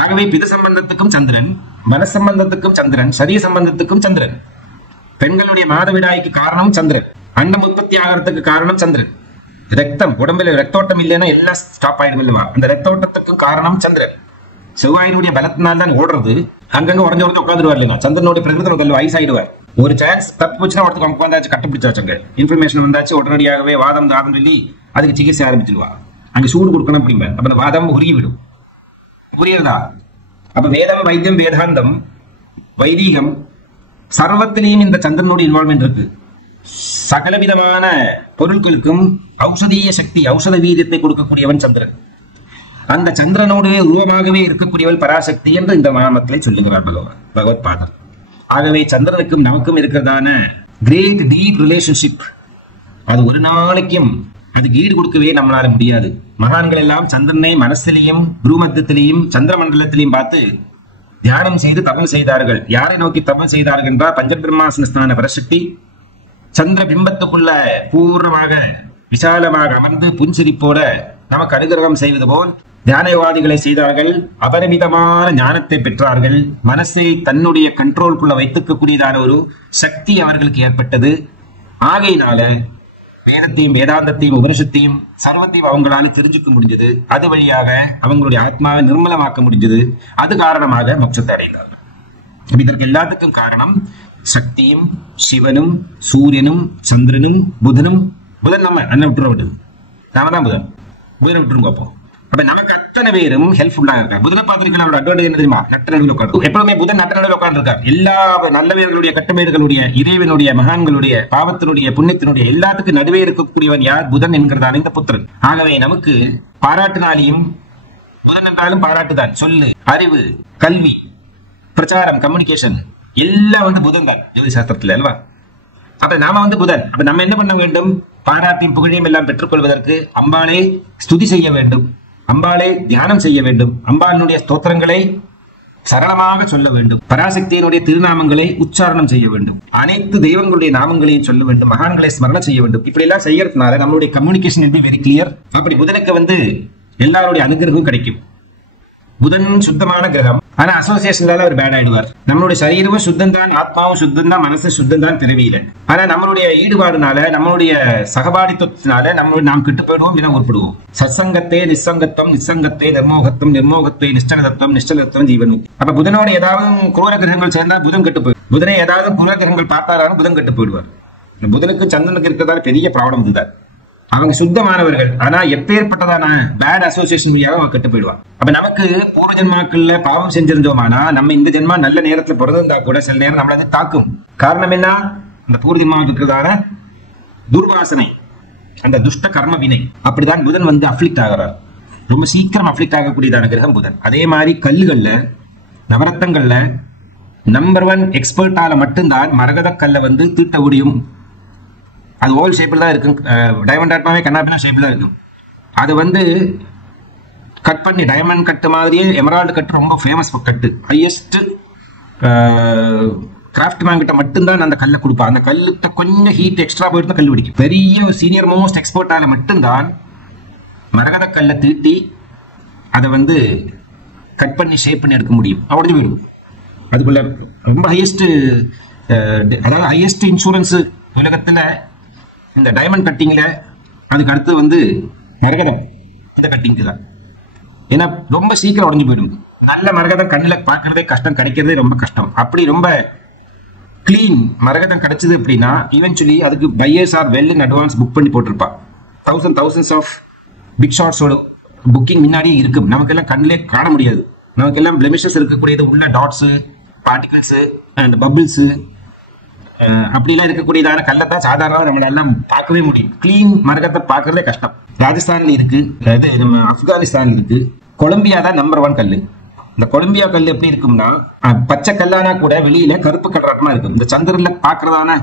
ஆகவே பித சம்பந்தத்துக்கும் சந்திரன், மனசம்பந்தத்துக்கும் சந்திரன், சரீர சம்பந்தத்துக்கும் சந்திரன். பெண்களுடைய மாதவிடாய்க்கு காரணம் சந்திரன். அண்டம் உற்பத்தி ஆகிறதுக்கு காரணம் சந்திரன். ரத்தம், உடம்புல ரத்தோட்டம் இல்லைன்னா எல்லாம் ஸ்டாப் ஆயிடும் இல்லவா, அந்த ரத்தோட்டத்துக்கு காரணம் சந்திரன். செவ்வாயினுடைய பலத்தினால் தான் ஓடுறது. அங்கங்க உடஞ்சு உட்காந்துருவார் இல்லைங்க. சந்திரனுடைய பிரகிருதம் வயசாயிடுவார். ஒரு சான்ஸ் தப்பு போச்சுன்னா ஒருத்தருக்கு உட்காந்தாச்சு கட்டுப்பிடிச்சாச்சுங்க, இன்ஃபர்மேஷன் வந்தாச்சு, உடனடியாகவே வாதம் தாதம் சொல்லி அதுக்கு சிகிச்சை ஆரம்பிச்சிடுவா. அங்க சூடு கொடுக்கணும் அப்படிங்க. அப்ப அந்த வாதம் உருகி விடும். புரியுதா? அப்ப வேதம், வைத்தியம், வேதாந்தம், வைதீகம் சர்வத்திலையும் இந்த சந்திரனுடைய இன்வால்மெண்ட் இருக்கு. சகலவிதமான பொருட்களுக்கும் ஔஷதீய சக்தி, ஔஷத வீரியத்தை கொடுக்கக்கூடியவன் சந்திரன். அந்த சந்திரனோடு உருவமாகவே இருக்கக்கூடியவள் பராசக்தி என்று இந்த நாமத்திலே சொல்லுகிறார் பகவத்பாதர். ஆகவே சந்திரனுக்கும் நமக்கும் இருக்கிறதான கிரேட் டீப் ரிலேஷன்ஷிப் அது ஒரு நாளைக்கும் அதுக்கு ஈடு கொடுக்கவே நம்மளால முடியாது. மகான்கள் எல்லாம் சந்திரனை மனசிலையும் பூமத்திலையும் சந்திர மண்டலத்திலையும் பார்த்து தியானம் செய்து தபம் செய்தார்கள். யாரை நோக்கி தபம் செய்தார்கள் என்றால் பஞ்சபிரம்மாசனஸ்தான பரசக்தி சந்திர பிம்பத்துக்குள்ள பூர்ணமாக விசாலமாக அமர்ந்து புன்சிரிப்போட நமக்கு அனுகிரகம் செய்வது போல் தியானவாதிகளை செய்தார்கள். அபரிமிதமான ஞானத்தை பெற்றார்கள். மனசை தன்னுடைய கண்ட்ரோல்குள்ள வைத்துக்கக்கூடியதான ஒரு சக்தி அவர்களுக்கு ஏற்பட்டது. ஆகையினால வேதத்தையும் வேதாந்தத்தையும் உபனிஷத்தையும் சர்வத்தையும் அவங்களால தெரிஞ்சுக்க முடிஞ்சது. அது வழியாக அவங்களுடைய ஆத்மாவை நிர்மலமாக்க முடிஞ்சது. அது காரணமாக மோட்சத்தை அடைந்தார். இதற்கு எல்லாத்துக்கும் காரணம் சக்தியும் சிவனும் சூரியனும் சந்திரனும் புதனும். புதன் நம்ம அண்ணன் விட்டுற விட்டு நாம தான் புதனை விட்டுருங்க. அப்போ அப்ப நமக்கு அத்தனை பேரும் ஹெல்ப்ஃபுல்லா இருக்காங்க. புதனை பார்த்திருக்கா? அவரோட அட்வான்டேஜ் என்ன தெரியுமா? நட்ட நடுவில் உட்காந்து எப்பவுமே புதன் நட்ட நடுவில் உட்கார்ந்து இருக்கார். எல்லா நல்லவர்களுடைய கட்டுமைகளுடைய இறைவனுடைய மகான்களுடைய பாவத்தினுடைய புண்ணியத்தினுடைய எல்லாத்துக்கும் நடுவே இருக்கக்கூடியவன் யார்? புதன் என்கிறதான இந்த புத்திரன். ஆகவே நமக்கு பாராட்டுனாலையும் புதன் என்றாலும் பாராட்டுதான். சொல்லு, அறிவு, கல்வி, பிரச்சாரம், கம்யூனிகேஷன் எல்லாம் புதன் தான் ஜோதி சாஸ்திரத்துல அல்லவா? அப்ப நாம புதன். அப்ப நம்ம என்ன பண்ண வேண்டும்? பாராட்டியும் புகழையும் எல்லாம் பெற்றுக்கொள்வதற்கு அம்பாளை ஸ்துதி செய்ய வேண்டும், அம்பாளை தியானம் செய்ய வேண்டும், அம்பாளுடைய ஸ்தோத்திரங்களை சரளமாக சொல்ல வேண்டும், பராசக்தியினுடைய திருநாமங்களை உச்சாரணம் செய்ய வேண்டும், அனைத்து தெய்வங்களுடைய நாமங்களையும் சொல்ல வேண்டும், மகான்களை ஸ்மரணம் செய்ய வேண்டும். இப்படி எல்லாம் செய்யறதுனால நம்மளுடைய கம்யூனிகேஷன் வெரி கிளியர். அப்படி புதனுக்கு எல்லாருடைய அனுகிரகம் கிடைக்கும். புதன் சுத்தமான கிரகம், ஆனா அசோசியேஷனால அவர் பேட் ஆயிடுவார். நம்மளுடைய சரீரமும் சுத்தம் தான், ஆத்மாவும் சுத்தம் தான், மனசு சுத்தம் தான் பிறவியில. ஆனா நம்மளுடைய ஈடுபாடுனால, நம்மளுடைய சகபாடித்துவத்தினால நாம் கெட்டு போயிடுவோம், இல்ல உருப்படுவோம். சத்சங்கத்தே நிசங்கத்துவம், நிசங்கத்தே நிர்மோகத்துவம், நிர்மோகத்தை நிஷ்டலதத்துவம், நிஷ்டலத்துவம் ஜீவன். அப்ப புதனோட ஏதாவது குரூர கிரகங்கள் சேர்ந்தா புதன் கெட்டு போயிடும். புதனை ஏதாவது குரூர கிரகங்கள் பார்த்தாலும் புதன் கெட்டு போயிடுவார். புதனுக்கு சந்திரனுக்கு இருக்கிறதா பெரிய ப்ராப்ளம் இதுதான். அவங்க சுத்தமானவர்கள், ஆனா எப்பேற்பட்டதான பேட் அசோசியேஷன் வழியாக அவங்க கெட்டு போயிடுவாங்க. அப்ப நமக்கு பூர்வ ஜென்மாக்கள்ல பாவம் செஞ்சிருந்தோமானா நம்ம இந்த ஜென்மா நல்ல நேரத்துல பிறந்திருந்தா கூட சில நேரம் நம்மள தாக்கும். காரணம் என்ன? இந்த பூர்வ ஜென்மா இருக்கிறதான துர்வாசனை, அந்த துஷ்ட கர்ம வினை. அப்படிதான் புதன் வந்து அஃப்ளிக்ட் ஆகிறார். ரொம்ப சீக்கிரம் அஃப்ளிக்ட் ஆகக்கூடியதான கிரகம் புதன். அதே மாதிரி கல்லுகள்ல, நவரத்தங்கள்ல நம்பர் 1 எக்ஸ்பர்ட்டால மட்டும்தான் மரகத கல்லை வந்து தீட்ட முடியும். அது ஓவல் ஷேப்பில் தான் இருக்கும். டைமண்ட் ஆட்மாவே கண்ணாபினா ஷேப்பில் தான் இருக்கும். அது வந்து கட் பண்ணி டைமண்ட் கட்டு மாதிரியே எமரால்டு கட்டு ரொம்ப ஃபேமஸ் கட்டு. ஹையஸ்ட் கிராஃப்ட் மேன் கிட்ட மட்டும்தான் அந்த கல்லை கொடுப்பா. அந்த கல்லுக்கிட்ட கொஞ்சம் ஹீட் எக்ஸ்ட்ரா போயிட்டு கல் பிடிக்கும். பெரிய சீனியர் மோஸ்ட் எக்ஸ்பர்ட்டால மட்டும்தான் மரகத கல்லை தீட்டி அதை வந்து கட் பண்ணி ஷேப் பண்ணி எடுக்க முடியும். உடஞ்சி போயிடும். அதுக்குள்ள ரொம்ப ஹையஸ்ட், அதாவது ஹையஸ்ட் இன்சூரன்ஸ் உலகத்துல இந்த டைமண்ட் கட்டிங்ல. அதுக்கு அடுத்து வந்து மரகதம், இந்த கட்டிங்க்கு தான். ஏன்னா ரொம்ப சீக்கிரம் உடஞ்சு போயிடும். நல்ல மரகதம் கண்ணில் பார்க்கறதே கஷ்டம், கிடைக்கிறதே ரொம்ப கஷ்டம். அப்படி ரொம்ப கிளீன் மரகதம் கிடைச்சது அப்படின்னா ஈவென்ச்சுவலி அதுக்கு buyers R well in advance book பண்ணி போட்டிருப்பா. thousands ஆஃப் பிக் ஷாட்ஸோட புக்கிங் முன்னாடியே இருக்கும். நமக்கெல்லாம் கண்ணிலே காண முடியாது. நமக்கெல்லாம் பிளெமிஷஸ் இருக்கக்கூடியது உள்ள டாட்ஸு, பார்ட்டிகல்ஸு அண்ட் பபிள்ஸு அப்படிலாம் இருக்கக்கூடியதான கல்லத்தான் சாதாரண நம்மளெல்லாம் பார்க்கவே முடியும். கிளீன் மரகத்தை பார்க்கறதே கஷ்டம். ராஜஸ்தான்ல இருக்கு, அதாவது நம்ம ஆப்கானிஸ்தான்ல இருக்கு. கொலம்பியா தான் நம்பர் 1 கல்லு. இந்த கொலம்பியா கல் எப்படி இருக்கும்னா பச்சை கல்லானா கூட வெளியில கருப்பு கலராட்டமா இருக்கும். இந்த சந்திரன்ல பாக்குறதான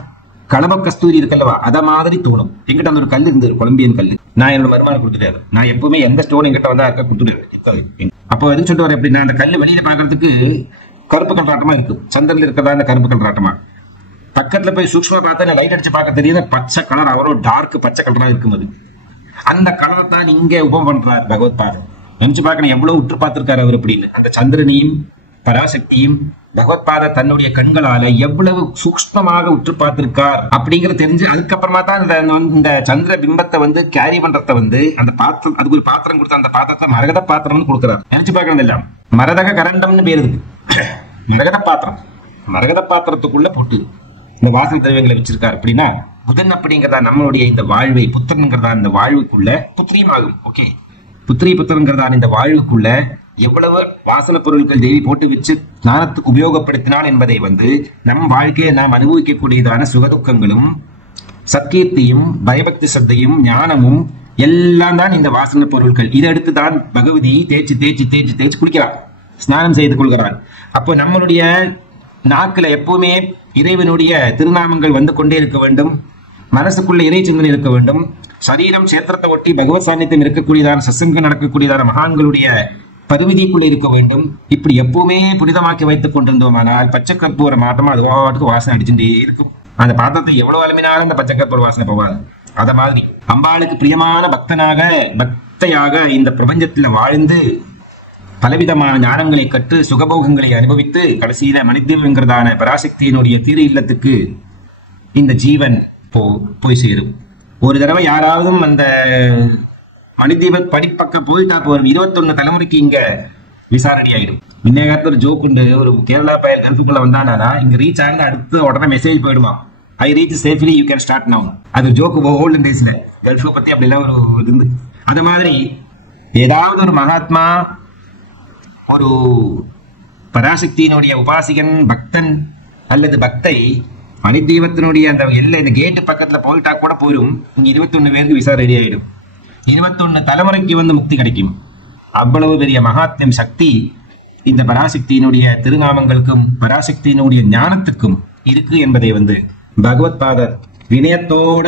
கலப கஸ்தூரி இருக்குல்லவா, அத மாதிரி தோணும். எங்கிட்ட அந்த ஒரு கல் இருந்தது, கொலம்பியன் கல். நான் என்னோட மருமான கொடுத்துட்டாரு. நான் எப்பவுமே எந்த ஸ்டோன் எங்கிட்ட வந்தா இருக்க கொடுத்துட்டு. அப்போ எதுன்னு சொல்லிட்டு வரேன் அப்படின்னா, அந்த கல் வெளியில பாக்குறதுக்கு கருப்பு கலராட்டமா இருக்கும். சந்திரன்ல இருக்கிறதா அந்த கருப்பு கலராட்டமா. பக்கத்துல போய் சூக்ஷ்மா பார்த்தா லைட் அடிச்சு பார்க்க தெரியுது பச்சை கலர், அவரோ டார்க் பச்சை கலரா இருக்கும். அது அந்த கலரை தான் இங்க உபம் பண்றார் பகவத் பாதர். நினைச்சு பார்க்கணும் எவ்வளவு உற்று பார்த்திருக்காரு அவர் அப்படின்னு. அந்த சந்திரனையும் பராசக்தியும் பகவத் பாதர் தன்னுடைய கண்களால எவ்வளவு சூக்ஷ்மமாக உற்று பார்த்திருக்கார் அப்படிங்கறது தெரிஞ்சு அதுக்கப்புறமா தான் இந்த சந்திர பிம்பத்தை வந்து கேரி பண்றத வந்து அந்த பாத்திரம், அதுக்கு ஒரு பாத்திரம் கொடுத்த அந்த பாத்திரத்தை மரகத பாத்திரம்னு கொடுக்குறாரு. நினைச்சு பார்க்கணும் எல்லாம். மரதக கரண்டம்னு பேரு இருக்கு. மரகத பாத்திரம், மரகத பாத்திரத்துக்குள்ள போட்டு இந்த வாசன திரவியங்களை வச்சிருக்காரு அப்படின்னா புதன் அப்படிங்கிறதா நம்மளுடைய இந்த வாழ்வை, புத்திரங்கிறதா இந்த வாழ்வுக்குள்ள புத்திரியும் ஆகும். ஓகே, புத்திரி புத்திரங்கிறதான இந்த வாழ்வுக்குள்ள எவ்வளவு வாசன பொருட்கள் தேவி போட்டு வச்சு ஞானத்துக்கு உபயோகப்படுத்தினான் என்பதை வந்து நம் வாழ்க்கையை நாம் அனுபவிக்கக்கூடியதான சுகதுக்கங்களும் சத்தியத்தையும் பயபக்தி சத்தையும் ஞானமும் எல்லாம் தான் இந்த வாசன பொருட்கள். இதை எடுத்து தான் பகவதி தேய்ச்சி தேய்ச்சி தேய்ச்சி தேய்ச்சி குளிக்கிறார், ஸ்நானம் செய்து கொள்கிறார். அப்போ நம்மளுடைய நாக்குல எப்பவுமே இறைவனுடைய திருநாமங்கள் வந்து கொண்டே இருக்க வேண்டும். மனசுக்குள்ள இறை சிந்தனை இருக்க வேண்டும். சரீரம் சேத்திரத்தை ஒட்டி பகவத் சாநித்தியம் இருக்கக்கூடியதான சத்சங்கம் நடக்கக்கூடியதான மகான்களுடைய பரிவிதிக்குள்ள இருக்க வேண்டும். இப்படி எப்பவுமே புனிதமாக்கி வைத்துக் கொண்டிருந்தோமானால் பச்சை கற்பூர மாட்டமா அது பாட்டுக்கு வாசனை அடிச்சுட்டே இருக்கும். அந்த பாத்திரத்தை எவ்வளவு அலுமினாலும் அந்த பச்சை கற்பூர வாசனை போவாது. அத மாதிரி அம்பாளுக்கு பிரியமான பக்தையாக இந்த பிரபஞ்சத்துல வாழ்ந்து பலவிதமான ஞானங்களை கற்று சுகபோகங்களை அனுபவித்து கடைசியில மனிதங்கிறதான பராசக்தியினுடைய திரு இல்லத்துக்கு இந்த ஜீவன் போய் சேரும். ஒரு தடவை யாராவது அந்த மனிதீப படிப்பக்கம் போயிட்டா போறோம், 21 தலைமுறைக்கு இங்க விசாரணை ஆயிடும். இன்னைய காலத்துல ஒரு ஜோக் உண்டு, ஒரு கேரளா பையன் கல்ஃபுக்குள்ள வந்தானா இங்க ரீச் ஆகிட்டு அடுத்து உடனே மெசேஜ் போயிடுமா, I reach safely you can start now. அது ஜோக்கு ஓல்டன் டேஸ்ல கல்ஃபை பத்தி அப்படிலாம் ஒரு இருந்து. அது மாதிரி ஏதாவது ஒரு மகாத்மா, ஒரு பராசக்தியினுடைய உபாசிகன், பக்தன் அல்லது பக்தை மணிதீபத்தினுடைய அந்த எல்லை இந்த கேட்டு பக்கத்துல போயிட்டா கூட போயிடும். இங்க 21 பேருக்கு விசா ரெடி ஆயிடும். 21 தலைமுறைக்கு வந்து முக்தி கிடைக்கும். அவ்வளவு பெரிய மகாத்மியம் சக்தி இந்த பராசக்தியினுடைய திருநாமங்களுக்கும் பராசக்தியினுடைய ஞானத்துக்கும் இருக்கு என்பதை வந்து பகவத் பாதர் வினயத்தோட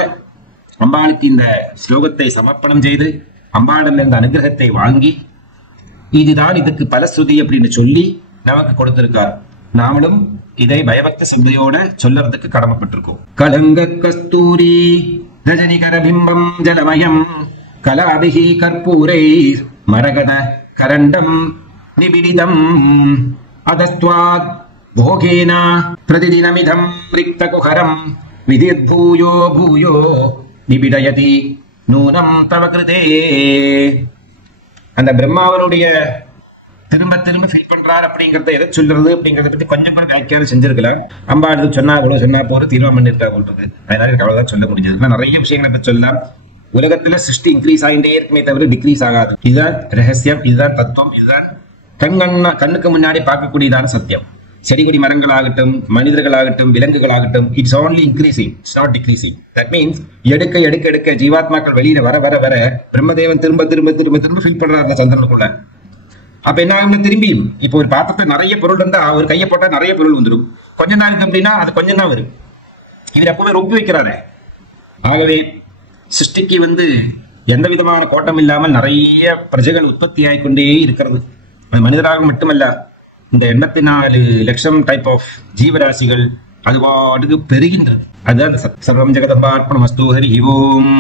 அம்பாளுக்கு இந்த ஸ்லோகத்தை சமர்ப்பணம் செய்து அம்பாளில் இந்த அனுகிரகத்தை வாங்கி இதுதான் இதுக்கு பலஸ்ருதி அப்படின்னு சொல்லி நமக்கு கொடுத்திருக்கார். நாமளும் இதை பயபக்த சிந்தையோட சொல்லறதுக்கு கடமைப்பட்டிருக்கோம். கலங்க கஸ்தூரி ரஜனிகர பிம்பம் ஜலமயம் கலாபிஹி கற்பூரை மரகத கரண்டம் நிபிடிதம் அதஸ்த்வாத் போகேன பிரதிதினமிதம் ரிக்தகுஹரம் விதிர்பூயோ பூயோ நிபிடயதி நூனம் தவ கிருதே. அந்த பிரம்மாவனுடைய திரும்ப திரும்ப ஃபீல் பண்றாரு அப்படிங்கறத எதை சொல்றது அப்படிங்கறத பத்தி கொஞ்சம் கூட கல்யாணம் செஞ்சிருக்கலாம். அம்பா எடுத்து சொன்னா கூட சொன்னா போற தீர்மானம் பண்ணிருக்கா போன்றது. அதனால எனக்கு அவ்வளவுதான் சொல்ல முடிஞ்சது. நிறைய விஷயங்களை பத்தி சொல்லலாம். உலகத்துல சிருஷ்டி இன்க்ரீஸ் ஆகிட்டே இருக்குமே தவிர டிக்ரீஸ் ஆகாது. இதுதான் ரகசியம், இதுதான் தத்துவம், இதுதான் கண்ணுக்கு முன்னாடி பார்க்கக்கூடியதான சத்தியம். செடி கொடி மரங்களாகட்டும், மனிதர்களாகட்டும், விலங்குகளாகட்டும், it's only increasing, it's not decreasing. That means எடுக்க எடுக்க எடுக்க ஜீவாத்மாக்கள் வெளியில வர வர வர பிரம்மதேவன் திரும்ப திரும்ப திரும்ப திரும்ப ஃபீல் பண்றாரு சந்திரனுக்குள்ள. அப்ப என்ன ஆகும்? திரும்பியும் இப்போ ஒரு பாத்திரத்துல நிறைய பொருள் இருந்தா ஒரு கையை போட்டா நிறைய பொருள் வந்துடும். கொஞ்ச நாள் இருக்கு அப்படின்னா அது கொஞ்சம் தான் வரும். இவர் எப்பவுமே ரொப்பி வைக்கிறாரு. ஆகவே சிருஷ்டிக்கு எந்த விதமான கோட்டம் இல்லாமல் நிறைய பிரஜைகள் உற்பத்தி ஆகிக்கொண்டே இருக்கிறது. மனிதராக மட்டுமல்ல, இந்த 84 லட்சம் டைப் ஆஃப் ஜீவராசிகள் அது பாட்டுக்கு பெருகின்றது. அதுதான் சர்வம் ஜெகதம்பார்ப்பணமஸ்து. ஹரி ஓம்.